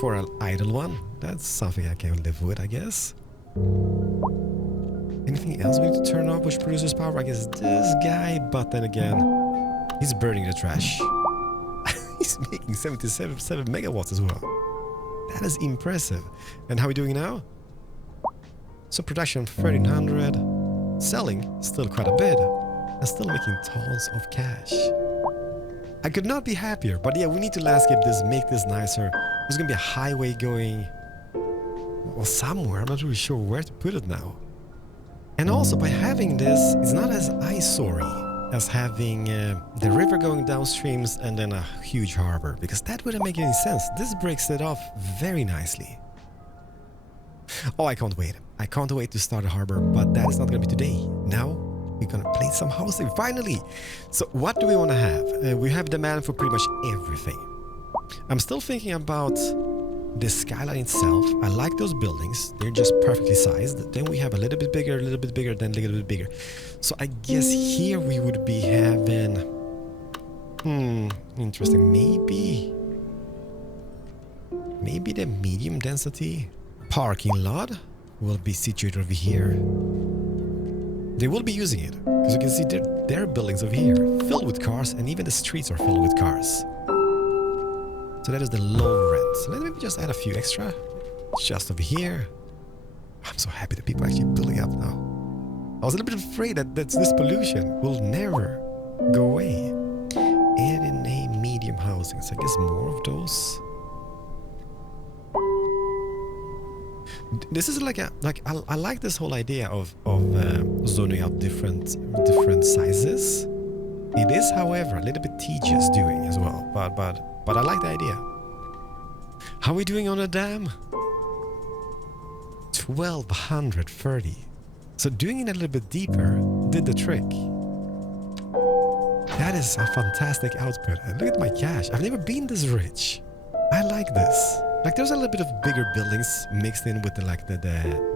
for an idle one. That's something I can live with, I guess. Anything else we need to turn off which produces power? I guess this guy, but then again, he's burning the trash. He's making 77 megawatts as well. That is impressive. And how are we doing now? So production 1,300. Selling still quite a bit. And still making tons of cash. I could not be happier, but yeah, we need to landscape this, make this nicer. There's gonna be a highway going, well, somewhere. I'm not really sure where to put it now. And also by having this, it's not as eyesore as having the river going downstreams and then a huge harbor, because that wouldn't make any sense. This breaks it off very nicely. Oh, I can't wait. I can't wait to start a harbor, but that is not gonna be today. Now, we're gonna play some housing, finally! So what do we want to have? We have demand for pretty much everything. I'm still thinking about the skyline itself. I like those buildings. They're just perfectly sized. Then we have a little bit bigger, then a little bit bigger. So I guess here we would be having... interesting. Maybe the medium density parking lot will be situated over here. They will be using it, because you can see there are buildings over here, filled with cars, and even the streets are filled with cars. So that is the low rent. So let me just add a few extra, just over here. I'm so happy that people are actually building up now. I was a little bit afraid that this pollution will never go away. And in a medium housing, so I guess more of those. This is I like this whole idea of zoning out different sizes. It is, however, a little bit tedious doing as well, but I like the idea. How are we doing on a dam? 1,230. So doing it a little bit deeper did the trick. That is a fantastic output. And look at my cash. I've never been this rich. I like this. Like there's a little bit of bigger buildings mixed in with the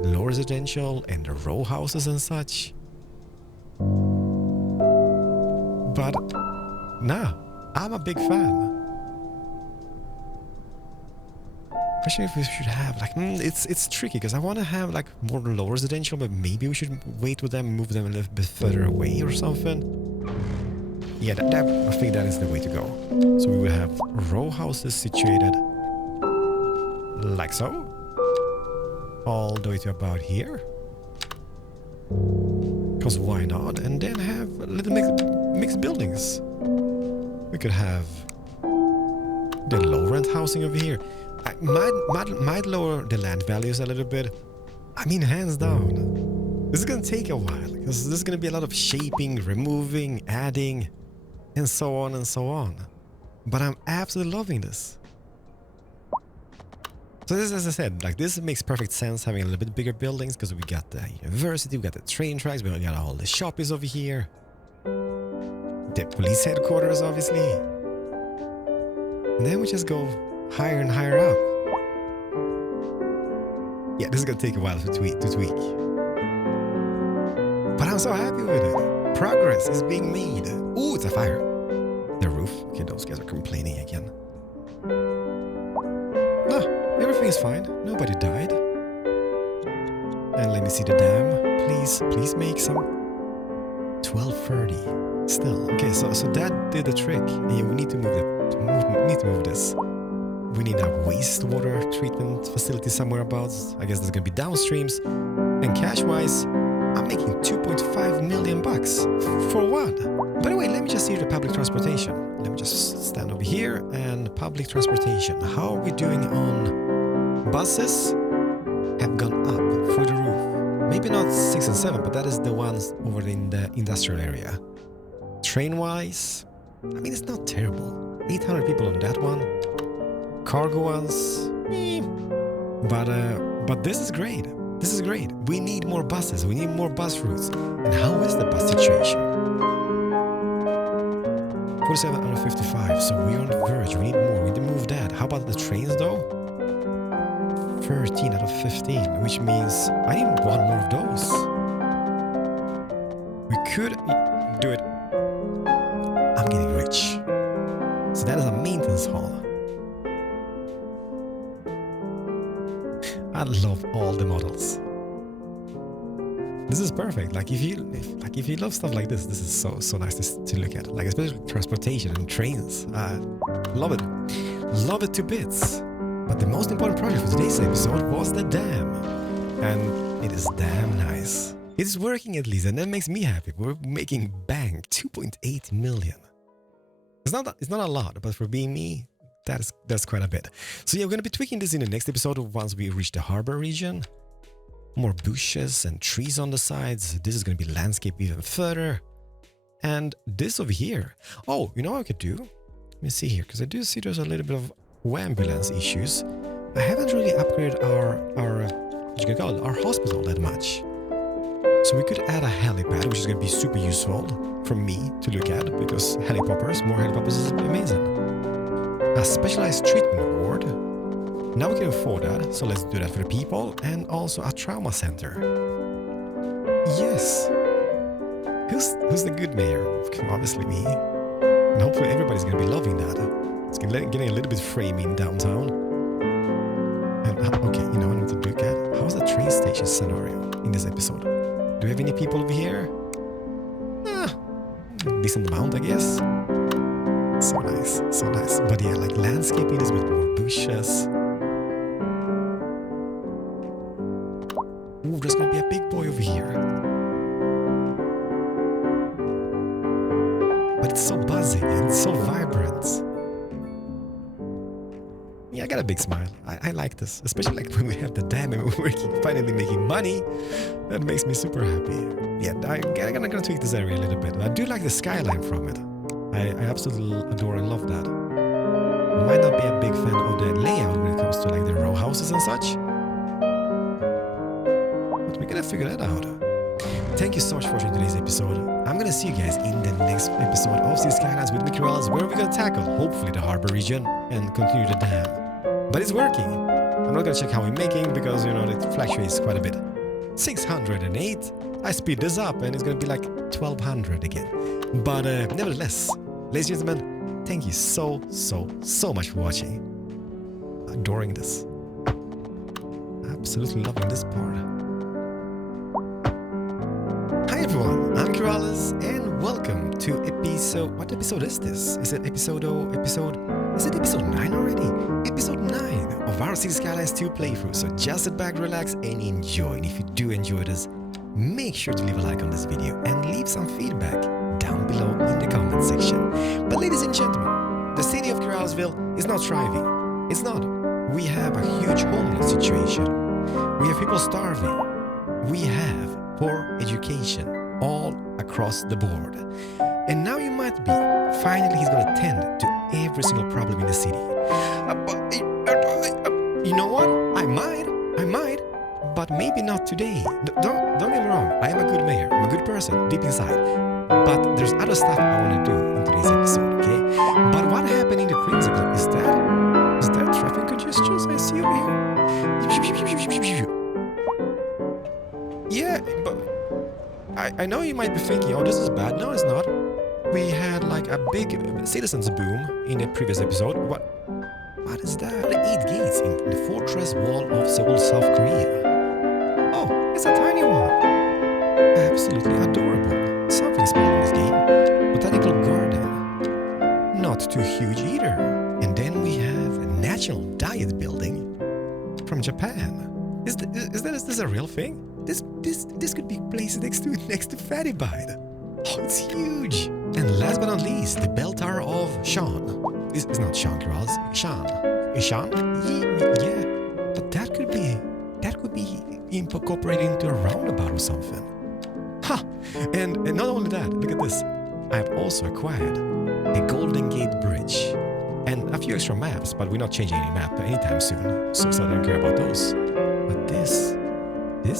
low residential and the row houses and such. But nah, I'm a big fan. Especially if we should have it's tricky because I want to have more low residential, but maybe we should wait with them and move them a little bit further away or something. Yeah, I think that is the way to go. So we will have row houses situated like so, all the way to about here, because why not? And then have a little mixed buildings. We could have the low rent housing over here. I might lower the land values a little bit. I mean, hands down. This is gonna take a while because there's gonna be a lot of shaping, removing, adding, and so on and so on. But I'm absolutely loving this. So this, as I said, like this makes perfect sense having a little bit bigger buildings because we got the university, we got the train tracks, we got all the shoppings over here. The police headquarters, obviously. And then we just go higher and higher up. Yeah, this is gonna take a while to tweak. But I'm so happy with it. Progress is being made. Ooh, it's a fire. The roof. Okay, those guys are complaining again. No, everything is fine. Nobody died. And let me see the dam. Please make some. 12:30. Still. Okay, so that did the trick. And yeah, we need to move this. We need a wastewater treatment facility somewhere about. I guess there's gonna be downstreams. And cash-wise, I'm making 2.5 million bucks. For what? By the way, let me just see the public transportation. Let me just stand over here and public transportation. How are we doing on buses? Have gone up through the roof. Maybe not 6 and 7, but that is the ones over in the industrial area. Train-wise, I mean, it's not terrible. 800 people on that one. Cargo ones, but this is great. This is great. We need more buses. We need more bus routes. And how is the bus situation? 47 out of 55. So we're on the verge. We need more. We need to move that. How about the trains though? 13 out of 15, which means I need one more of those. We could do it. I'm getting rich. So that is a maintenance hall. I love all the models. This is perfect. Like if you love stuff like this is so nice to look at. Like especially transportation and trains. Love it. Love it to bits. But the most important project for today's episode was the dam. And it is damn nice. It's working at least, and that makes me happy. We're making bank 2.8 million. It's not a lot, but for being me, that's quite a bit. So yeah, we're gonna be tweaking this in the next episode once we reach the harbor region. More bushes and trees on the sides. This is gonna be landscape even further. And this over here. Oh, you know what I could do? Let me see here, because I do see there's a little bit of ambulance issues. I haven't really upgraded our what you can call it, our hospital that much. So we could add a helipad, which is gonna be super useful for me to look at, because more helipoppers is amazing. A specialized treatment ward. Now we can afford that, so let's do that for the people, and also a trauma center. Yes. Who's the good mayor? Obviously me. And hopefully everybody's gonna be loving that. It's getting a little bit framey in downtown. And okay, you know what I need to look at? How's the train station scenario in this episode? Do we have any people over here? Decent amount, I guess. So nice, so nice. But yeah, like landscaping is with more bushes. Ooh, there's gonna be a big boy over here. But it's so buzzing and it's so vibrant. Yeah, I got a big smile. I like this, especially like when we have the dam and we're finally making money. That makes me super happy. Yeah, I'm gonna tweak this area a little bit. I do like the skyline from it. I absolutely adore and love that. Might not be a big fan of the layout when it comes to like the row houses and such. But we're gonna figure that out. Thank you so much for watching today's episode. I'm gonna see you guys in the next episode of City Skylines with Mickey Rollins, where we're gonna tackle, hopefully, the harbor region and continue the dam. But it's working. I'm not gonna check how we're making because, you know, it fluctuates quite a bit. 608. I speed this up and it's gonna be like 1200 again. But nevertheless, ladies and gentlemen, thank you so much for watching. Adoring this. Absolutely loving this part. Hi everyone, I'm Kiralis and welcome to episode... What episode is this? Is it episode 9 already? Episode 9 of our City Skylines 2 playthrough. So just sit back, relax and enjoy. And if you do enjoy this, make sure to leave a like on this video and leave some feedback down below in the comment section. But ladies and gentlemen, The city of Corralsville is not thriving. It's not. We have a huge homeless situation. We have people starving. We have poor education all across the board. And now you might be, finally he's gonna tend to every single problem in the city. You know what? I might, but maybe not today. Don't get me wrong, I am a good mayor, I'm a good person, deep inside. But there's other stuff I want to do in today's episode, okay? But what happened in the previous episode, is that traffic congestions I see over here? Yeah, but I know you might be thinking, oh, this is bad. No, it's not. We had like a big citizens boom in the previous episode. What is that? 8 gates in the fortress wall of Seoul, South Korea. Oh, it's a tiny one. Absolutely adorable. Something small in this game. Botanical garden. Not too huge either. And then we have a National Diet Building from Japan. Is this a real thing? This could be placed next to Fatty Bite. Oh, it's huge. And last but not least, the bell tower of Sean. It's not Sean Corrals. Sean? Yeah. But that could be incorporated into a roundabout or something. Ha! And not only that, look at this. I have also acquired a Golden Gate Bridge and a few extra maps, but we're not changing any map anytime soon, so I don't care about those. But this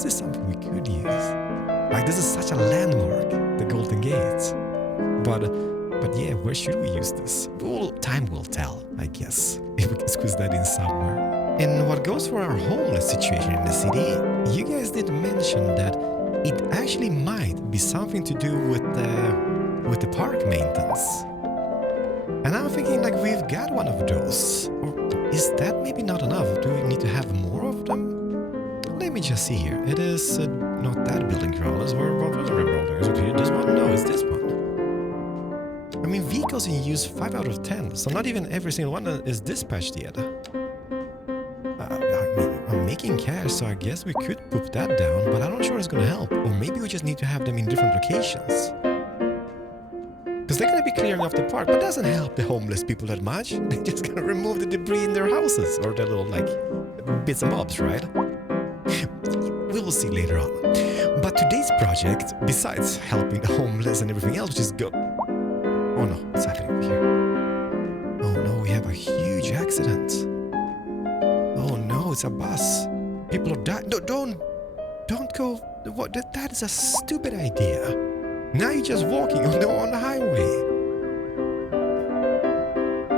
is something we could use. Like, this is such a landmark, the Golden Gate. But yeah, where should we use this? Well, time will tell, I guess, if we can squeeze that in somewhere. And what goes for our homeless situation in the city, you guys did mention that it actually might be something to do with the park maintenance. And I'm thinking, like, we've got one of those. Or is that maybe not enough? Do we need to have more of them? Let me just see here. It is not that building, Corrals. What was the building? Is it here? This one? No, it's this one. I mean, vehicles in use 5 out of 10, so not even every single one is dispatched yet. I'm making cash, so I guess we could put that down, but I'm not sure it's gonna help. Or maybe we just need to have them in different locations. Because they're gonna be clearing off the park, but it doesn't help the homeless people that much. They're just gonna remove the debris in their houses, or their little, like, bits and bobs, right? We will see later on. But today's project, besides helping the homeless and everything else, just go... Oh no, what's happening over here? Oh no, we have a huge accident. Oh no, it's a bus. People are dying. No, don't go. What? That is a stupid idea. Now you're just walking on the highway.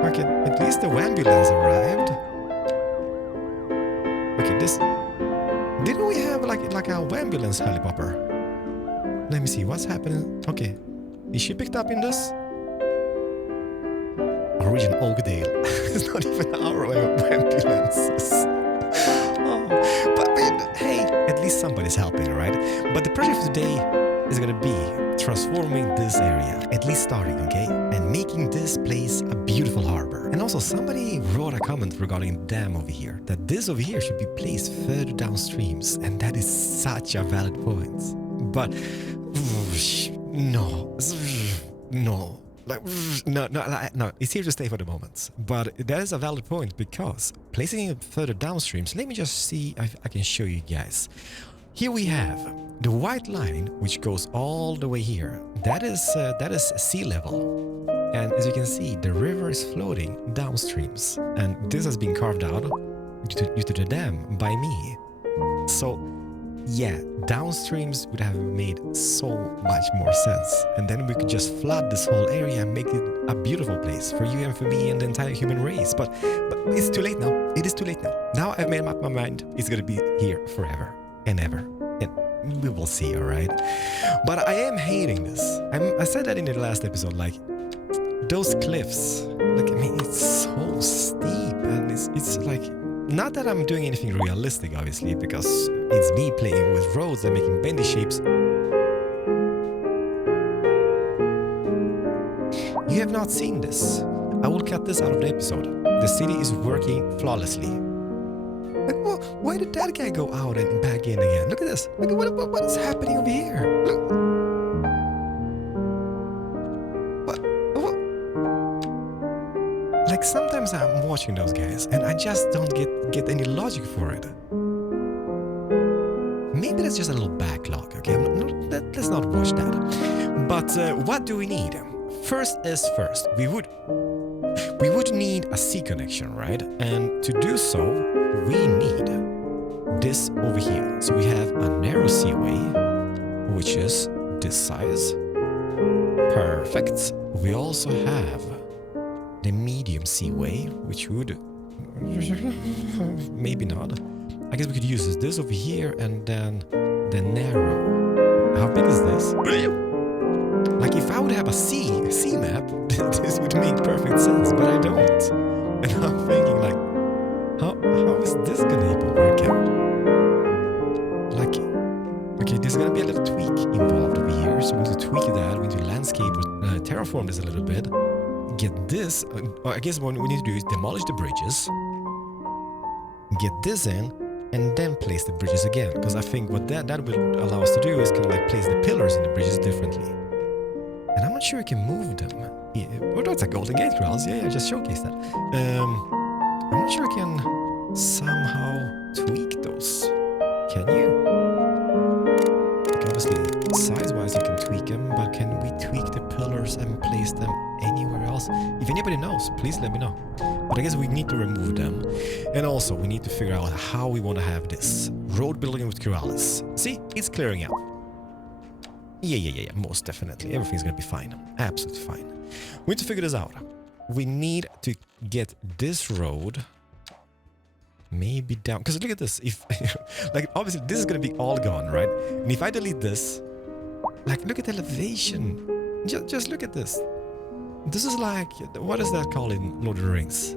Okay, at least the ambulance arrived. Okay, didn't we have like a ambulance helicopter? Let me see what's happening. Okay, is she picked up in this? Region Oakdale. It's not even our ambulances. Oh, but hey, at least somebody's helping, right? But the project for today is gonna be transforming this area, at least starting, okay? And making this place a beautiful harbor. And also, somebody wrote a comment regarding the dam over here, that this over here should be placed further downstreams, and that is such a valid point. But no. No, it's here to stay for the moment. But that is a valid point, because placing it further downstreams, let me just see if I can show you guys. Here we have the white line, which goes all the way here. That is sea level. And as you can see, the river is floating downstreams. And this has been carved out due to the dam by me. So yeah, downstreams would have made so much more sense. And then we could just flood this whole area and make it a beautiful place for you and for me and the entire human race. But it's too late now. It is too late now. Now I've made up my mind. It's gonna be here forever and ever. And we will see, alright? But I am hating this. I said that in the last episode, like, those cliffs, like, I mean, it's so steep, and it's like, not that I'm doing anything realistic, obviously, because it's me playing with roads and making bendy shapes. You have not seen this. I will cut this out of the episode. The city is working flawlessly. Like, why did that guy go out and back in again? Look at this. Look at what is happening over here. Look. sometimes I'm watching those guys and I just don't get any logic for it. Maybe that's just a little backlog, okay? Let's not watch that. But what do we need? First is first. We would need a sea connection, right? And to do so, we need this over here. So we have a narrow seaway, which is this size. Perfect. We also have the medium seaway, which would maybe not. I guess we could use this over here and then the narrow. How big is this? Like if I would have a sea map, this would make perfect sense, but I don't. And I'm thinking like, how is this gonna even work out? Like, okay, there's gonna be a little tweak involved over here, so we need to tweak that, we need to landscape, terraform this a little bit, get this, I guess what we need to do is demolish the bridges, get this in, and then place the bridges again, because I think what that will allow us to do is kind of like place the pillars in the bridges differently. And I'm not sure I can move them. Yeah, oh, that's a golden gate, Kralls. Yeah, just showcase that. I'm not sure I can somehow tweak those. Can you? Like obviously, size-wise you can tweak them, but can we tweak the pillars and place them anywhere else? If anybody knows, please let me know. But I guess we need to remove them. And also, we need to figure out how we want to have this. Road building with Kuralis. See? It's clearing out. Yeah, most definitely. Everything's gonna be fine. Absolutely fine. We need to figure this out. We need to get this road maybe down. Because look at this. If like obviously this is gonna be all gone, right? And if I delete this, like look at the elevation. Just look at this. This is like, what is that called in Lord of the Rings?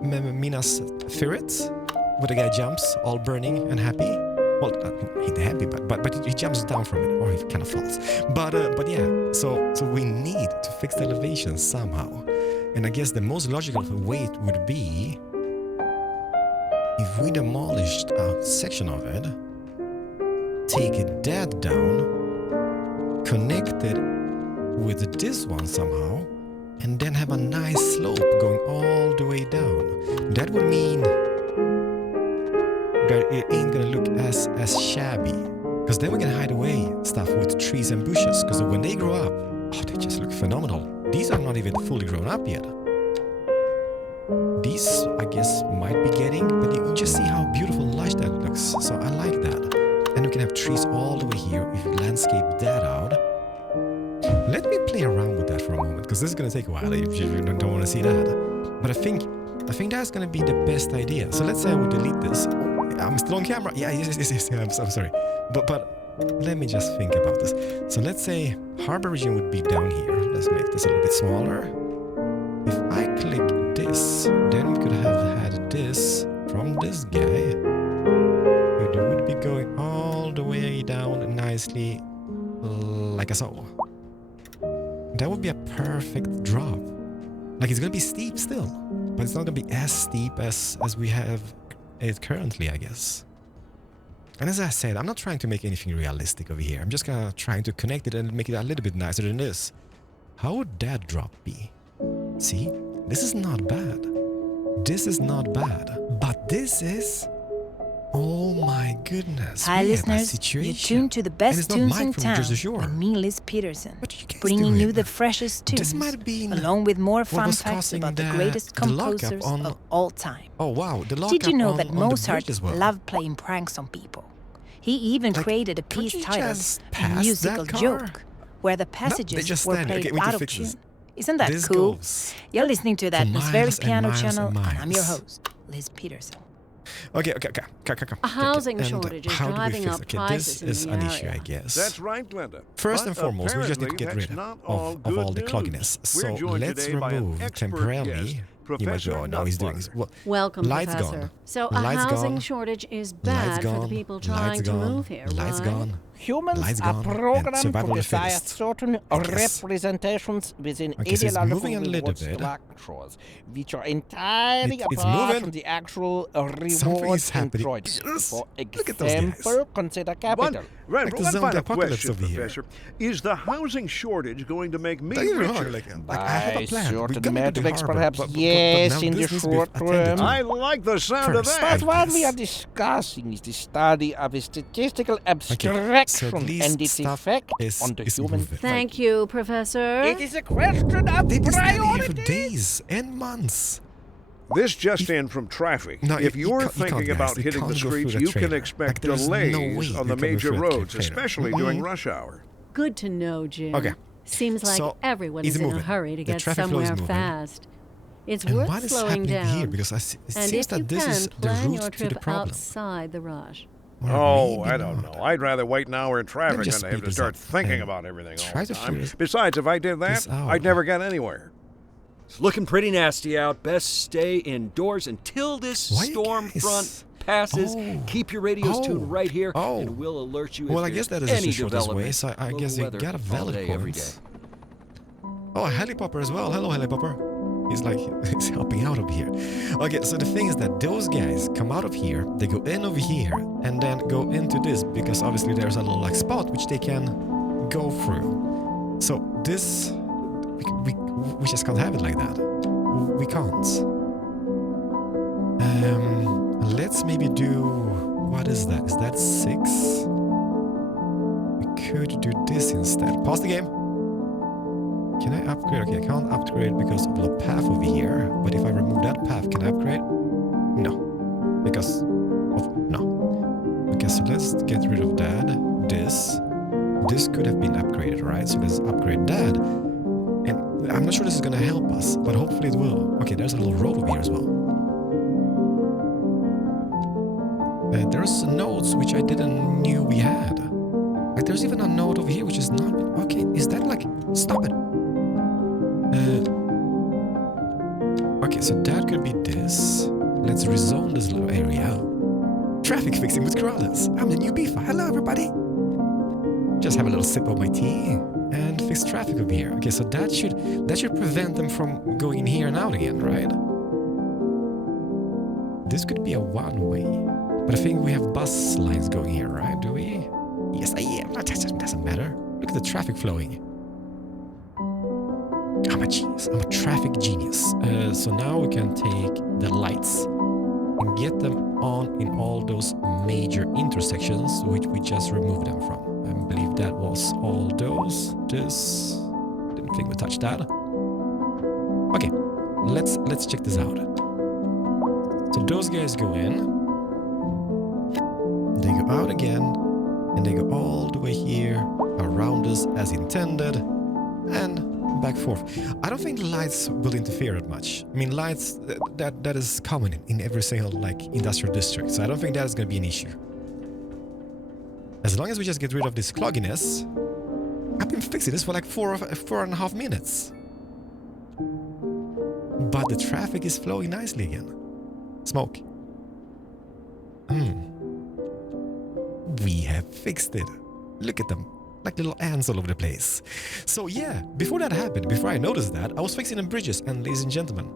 Minas Tirith? Where the guy jumps, all burning and happy. Well, he's happy, but he jumps down from it, or he kind of falls. But yeah, so we need to fix the elevation somehow. And I guess the most logical way it would be if we demolished a section of it, take that down, connect it with this one somehow, and then have a nice slope going all the way down. That would mean that it ain't gonna look as shabby, because then we can hide away stuff with trees and bushes, because when they grow up, oh, they just look phenomenal. These are not even fully grown up yet. These, I guess, might be getting, but you can just see how beautiful and lush that looks, so I like that. And we can have trees all the way here if we landscape that out. Let me play around with that for a moment, because this is gonna take a while if you don't want to see that. But I think that's gonna be the best idea. So let's say I would delete this. I'm still on camera. Yeah, yes. I'm sorry. But let me just think about this. So let's say harbor region would be down here. Let's make this a little bit smaller. If I click this, then we could have had this from this guy. It would be going all the way down nicely, like so. That would be a perfect drop. Like it's gonna be steep still, but it's not gonna be as steep as we have it currently, I guess. And as I said, I'm not trying to make anything realistic over here. I'm just gonna trying to connect it and make it a little bit nicer than this. How would that drop be? See, this is not bad. This is not bad. But this is... Oh my goodness. Hi listeners, you're tuned to the best tunes in town with me, Liz Peterson, bringing you the freshest tunes, along with more fun facts about the greatest composers of all time. Oh wow, Did you know that Mozart loved playing pranks on people? He even created a piece titled A Musical Joke, where the passages were played out of tune. Isn't that cool? You're listening to the Atmospheric Piano Channel, and I'm your host, Liz Peterson. Okay. A housing shortage is driving up prices this is in the an area. issue, I guess. That's right, Glenda. First and foremost, we just need to get rid of all the clogginess. So let's remove temporarily. You might go, no, he's doing this. Well, Welcome, lights Professor. gone. So a lights housing gone. shortage is bad for the people trying to move here, Lights right? gone. Humans are programmed to desire certain representations within ideological structures, which are entirely apart from the actual rewards enjoyed. For example, consider capital. One final question, Professor. Is the housing shortage going to make me richer? By certain metrics, perhaps yes, in the short term. I like the sound of that. But what we are discussing is the study of a statistical abstraction and its effect on the human. Thank you, Professor. It is a question of priority. For days and months. This just in from traffic. No, if you're thinking about hitting the streets, you can expect delays on the major roads, especially during rush hour. Good to know, Jim. Okay. Seems like everyone is in a hurry to get somewhere fast. It's worth slowing down. Here? Because it seems that this is the route to the problem. Outside the rush. Oh, I don't know. I'd rather wait an hour in traffic than have to start thinking about everything all the time. Besides, if I did that, I'd never get anywhere. It's looking pretty nasty out. Best stay indoors until this storm front passes. Keep your radios tuned right here, and we'll alert you if I guess that is the shortest way, so I guess you got a valid point. Oh, a helipopper as well. Hello, helipopper. He's helping out over here. Okay, so the thing is that those guys come out of here, they go in over here, and then go into this, because obviously there's a little spot which they can go through. So this... We just can't have it like that. We can't. Let's maybe do... What is that? Is that 6? We could do this instead. Pause the game. Can I upgrade? Okay, I can't upgrade because of the path over here. But if I remove that path, can I upgrade? No. Because of... No. Okay, so let's get rid of that. This could have been upgraded, right? So let's upgrade that. And I'm not sure this is going to help us, but hopefully it will. Okay, there's a little road over here as well. There's nodes which I didn't knew we had. Like there's even a node over here which is not... Okay, is that like... Stop it. Okay, so that could be this. Let's rezone this little area. Traffic fixing with Crawlers. I'm the new beefer. Hello, everybody. Just have a little sip of my tea and fix traffic over here. Okay, so that should prevent them from going in here and out again, right? This could be a one-way, but I think we have bus lines going here, right? Do we? Yes, I am. That doesn't matter. Look at the traffic flowing. I'm a genius. I'm a traffic genius. So now we can take the lights and get them on in all those major intersections which we just removed them from. I believe that was all those. This... Didn't think we touched that. Okay, let's check this out. So those guys go in. They go out again. And they go all the way here, around us as intended. And back forth. I don't think lights will interfere that much. I mean, lights, that is common in every single, like, industrial district. So I don't think that is going to be an issue. As long as we just get rid of this clogginess. I've been fixing this for like 4.5 minutes. But the traffic is flowing nicely again. Smoke. We have fixed it. Look at them. Like little ants all over the place. So yeah, before that happened, before I noticed that, I was fixing the bridges, and ladies and gentlemen,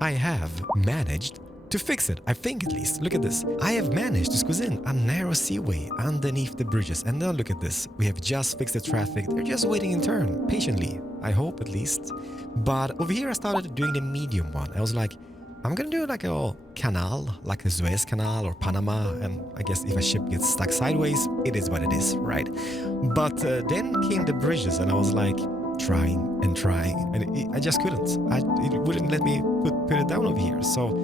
I have managed to fix it. I think at least. Look at this. I have managed to squeeze in a narrow seaway underneath the bridges. And now look at this. We have just fixed the traffic. They're just waiting in turn, patiently. I hope at least. But over here I started doing the medium one. I was like, I'm gonna do like a canal, like a Suez Canal or Panama, and I guess if a ship gets stuck sideways, it is what it is, right? But then came the bridges, and I was like trying, and I just couldn't. It wouldn't let me put it down over here. So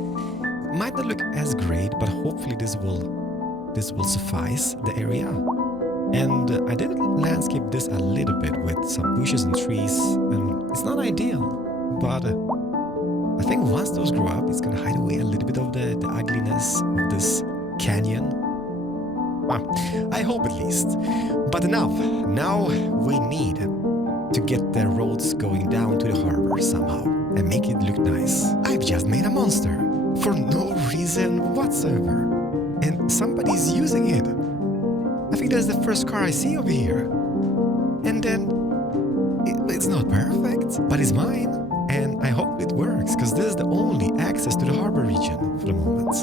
might not look as great, but hopefully this will suffice the area. And I did landscape this a little bit with some bushes and trees, and it's not ideal, but I think once those grow up, it's gonna hide away a little bit of the ugliness of this canyon. Well, I hope at least. But enough. Now we need to get the roads going down to the harbor somehow and make it look nice. I've just made a monster for no reason whatsoever. And somebody's using it. I think that's the first car I see over here. And then it's not perfect, but it's mine. And I hope it works, because this is the only access to the harbor region for the moment.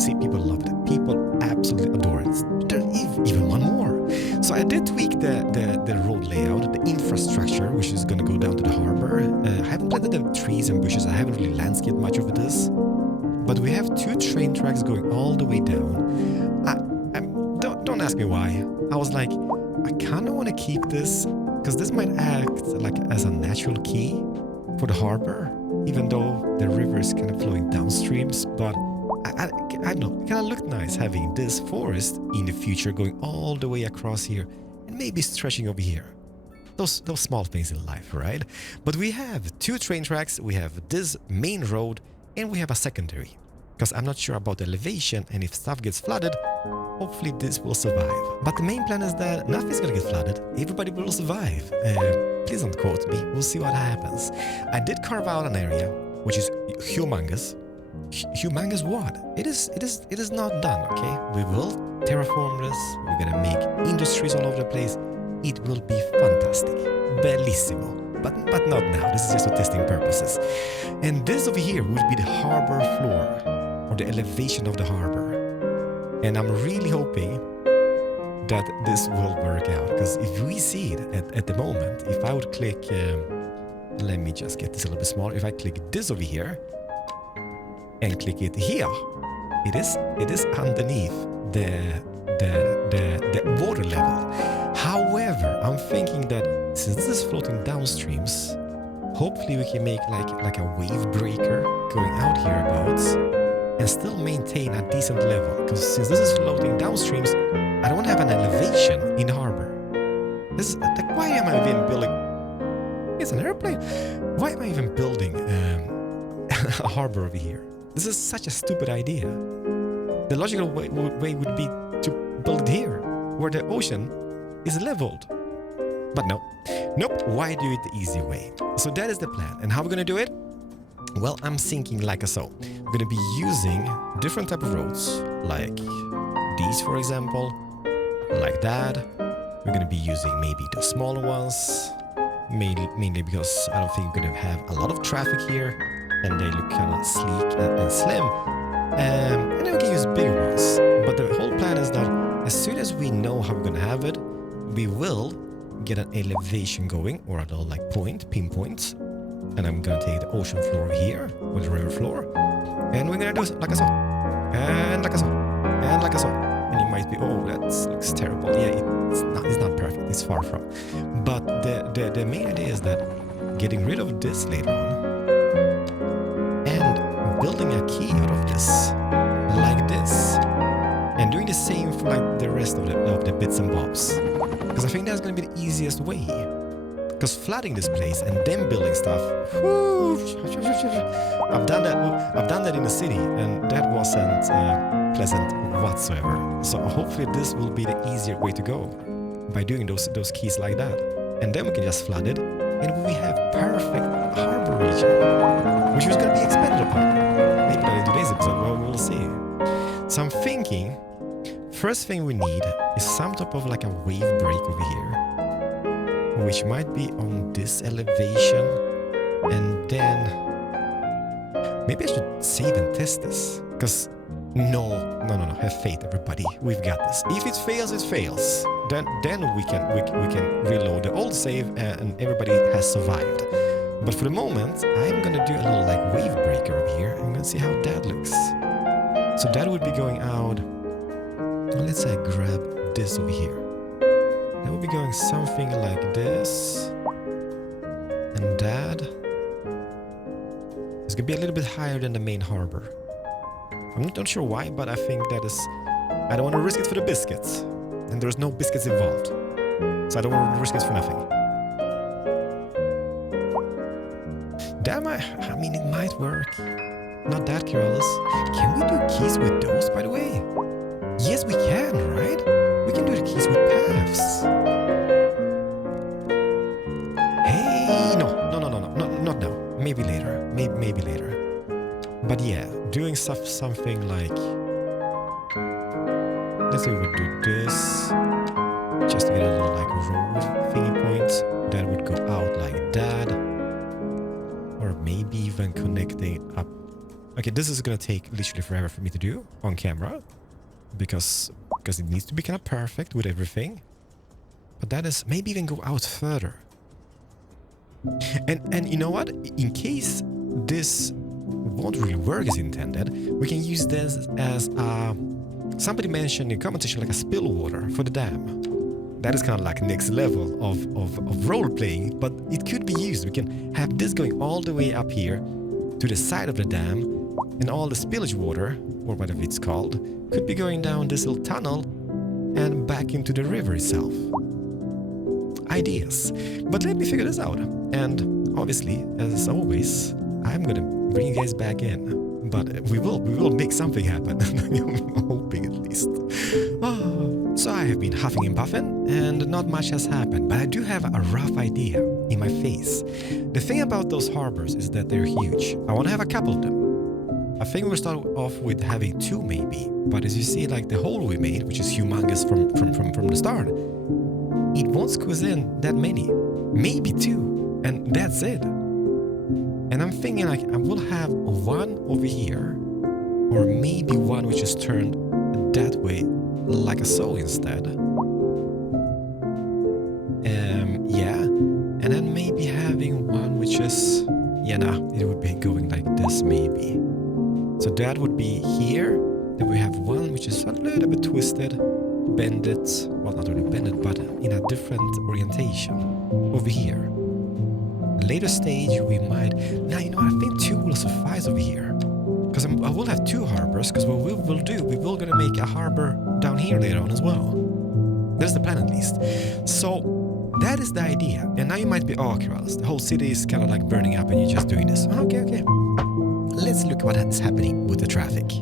See, people love it. People absolutely adore it. There's even one more. So I did tweak the road layout, the infrastructure, which is going to go down to the harbor. I haven't planted the trees and bushes. I haven't really landscaped much of this. But we have 2 train tracks going all the way down. Don't ask me why. I was like, I kind of want to keep this, because this might act like as a natural key for the harbor, even though the river is kind of flowing downstreams. But I don't know, it kind of looked nice having this forest in the future going all the way across here and maybe stretching over here. Those small things in life, right? But we have 2 train tracks, we have this main road, and we have a secondary. Because I'm not sure about the elevation, and if stuff gets flooded, hopefully this will survive. But the main plan is that nothing's gonna get flooded, everybody will survive. Please don't quote me, we'll see what happens. I did carve out an area, which is humongous. Humongous what? It is not done, okay? We will terraform this, we're gonna make industries all over the place. It will be fantastic, bellissimo. But not now, this is just for testing purposes. And this over here will be the harbor floor, or the elevation of the harbor. And I'm really hoping that this will work out, because if we see it at the moment, if I would click, let me just get this a little bit smaller. If I click this over here and click it here, it is underneath the water level. However, I'm thinking that since this is floating downstreams, hopefully we can make like a wave breaker going out hereabouts and still maintain a decent level. Because since this is floating downstreams, I don't want to have an elevation in the harbor. This is like, why am I even building? It's an airplane. Why am I even building a harbor over here? This is such a stupid idea. The logical way would be to build it here, where the ocean is leveled. But nope, why do it the easy way? So that is the plan. And how we're gonna do it? Well, I'm thinking like so. We're gonna be using different type of roads, like these, for example, like that. We're gonna be using maybe the smaller ones, mainly because I don't think we're gonna have a lot of traffic here, and they look kind of sleek and slim. And then we can use bigger ones. But the whole plan is that as soon as we know how we're gonna have it, we will get an elevation going, or a little like pinpoint. And I'm gonna take the ocean floor here, or the river floor, and we're gonna do it like so, and like so, and like so. And you might be, oh, that looks terrible. Yeah, it's not perfect. It's far from. But the main idea is that getting rid of this later on, and building a key out of this, like this, and doing the same for like the rest of the bits and bobs. Because I think that's going to be the easiest way. Because flooding this place and then building stuff, I've done that in the city, and that wasn't pleasant whatsoever. So hopefully this will be the easier way to go, by doing those keys like that. And then we can just flood it, and we have perfect harbor region, which was going to be expanded upon. Maybe not in today's episode, well, we'll see. So I'm thinking, first thing we need is some type of like a wave break over here, which might be on this elevation, and then maybe I should save and test this, because no, have faith, everybody, we've got this. If it fails, it fails. Then we can reload the old save, and everybody has survived. But for the moment, I'm gonna do a little like wave breaker over here. I'm gonna see how that looks. So that would be going out. Let's say grab this over here. That would be going something like this, and that. It's gonna be a little bit higher than the main harbor. I'm not sure why, but I think that is. I don't want to risk it for the biscuits, and there's no biscuits involved, so I don't want to risk it for nothing. That might. I mean, it might work. Not that careless. Can we do keys with those, by the way? Yes, we can, right? We can do the keys with paths. Hey, no, not now. Maybe later. Maybe later. But yeah, doing something like, let's say we do this, just to get a little like road thingy point that would go out like that, or maybe even connecting up. Okay, this is gonna take literally forever for me to do on camera because it needs to be kind of perfect with everything. But that is maybe even go out further. And you know what? In case this won't really work as intended, we can use this as somebody mentioned in comment section like a spill water for the dam. That is kind of like next level of role playing, but it could be used. We can have this going all the way up here to the side of the dam, and all the spillage water, or whatever it's called, could be going down this little tunnel and back into the river itself. Ideas. But let me figure this out. And obviously, as always, I'm gonna bring you guys back in. But we will make something happen. I'm hoping at least. So I have been huffing and puffing, and not much has happened. But I do have a rough idea in my face. The thing about those harbors is that they're huge. I want to have a couple of them. I think we'll start off with having 2 maybe. But as you see, like the hole we made, which is humongous from the start, it won't squeeze in that many. Maybe 2. And that's it. And I'm thinking like I will have one over here, or maybe one which is turned that way, like a so instead. Yeah, and then maybe having one which is, yeah, nah, it would be going like this maybe. So that would be here. Then we have one which is a little bit twisted, bended, well, not really bended, but in a different orientation over here. Later stage we might, now you know I think 2 will suffice over here, because I will have 2 harbors, because what we will do, we will gonna make a harbor down here later on as well. That's the plan at least. So that is the idea. And now you might be, oh Kraus, the whole city is kind of like burning up and you're just doing this. Okay. Let's look what is happening with the traffic.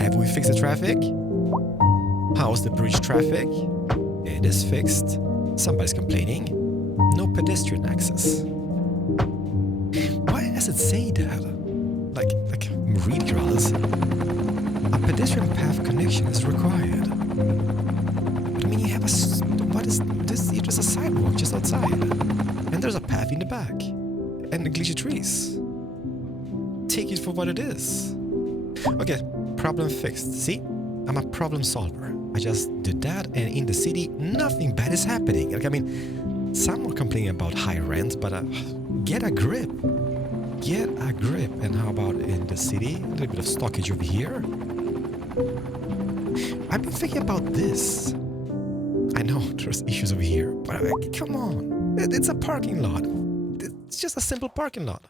Have we fixed the traffic? How's the bridge traffic? It is fixed. Somebody's complaining. No pedestrian access. Why does it say that? Like read Kraus. A pedestrian path connection is required. But I mean, you have what is this? It's just a sidewalk just outside. And there's a path in the back. And the glitchy trees. Take it for what it is. Okay, problem fixed. See? I'm a problem solver. I just did that, and in the city, nothing bad is happening. Like, I mean, some are complaining about high rent, but get a grip. Get a grip. And how about in the city? A little bit of stockage over here. I've been thinking about this. I know there's issues over here, but come on. It's a parking lot. It's just a simple parking lot.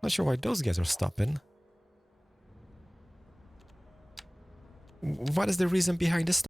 Not sure why those guys are stopping. What is the reason behind this?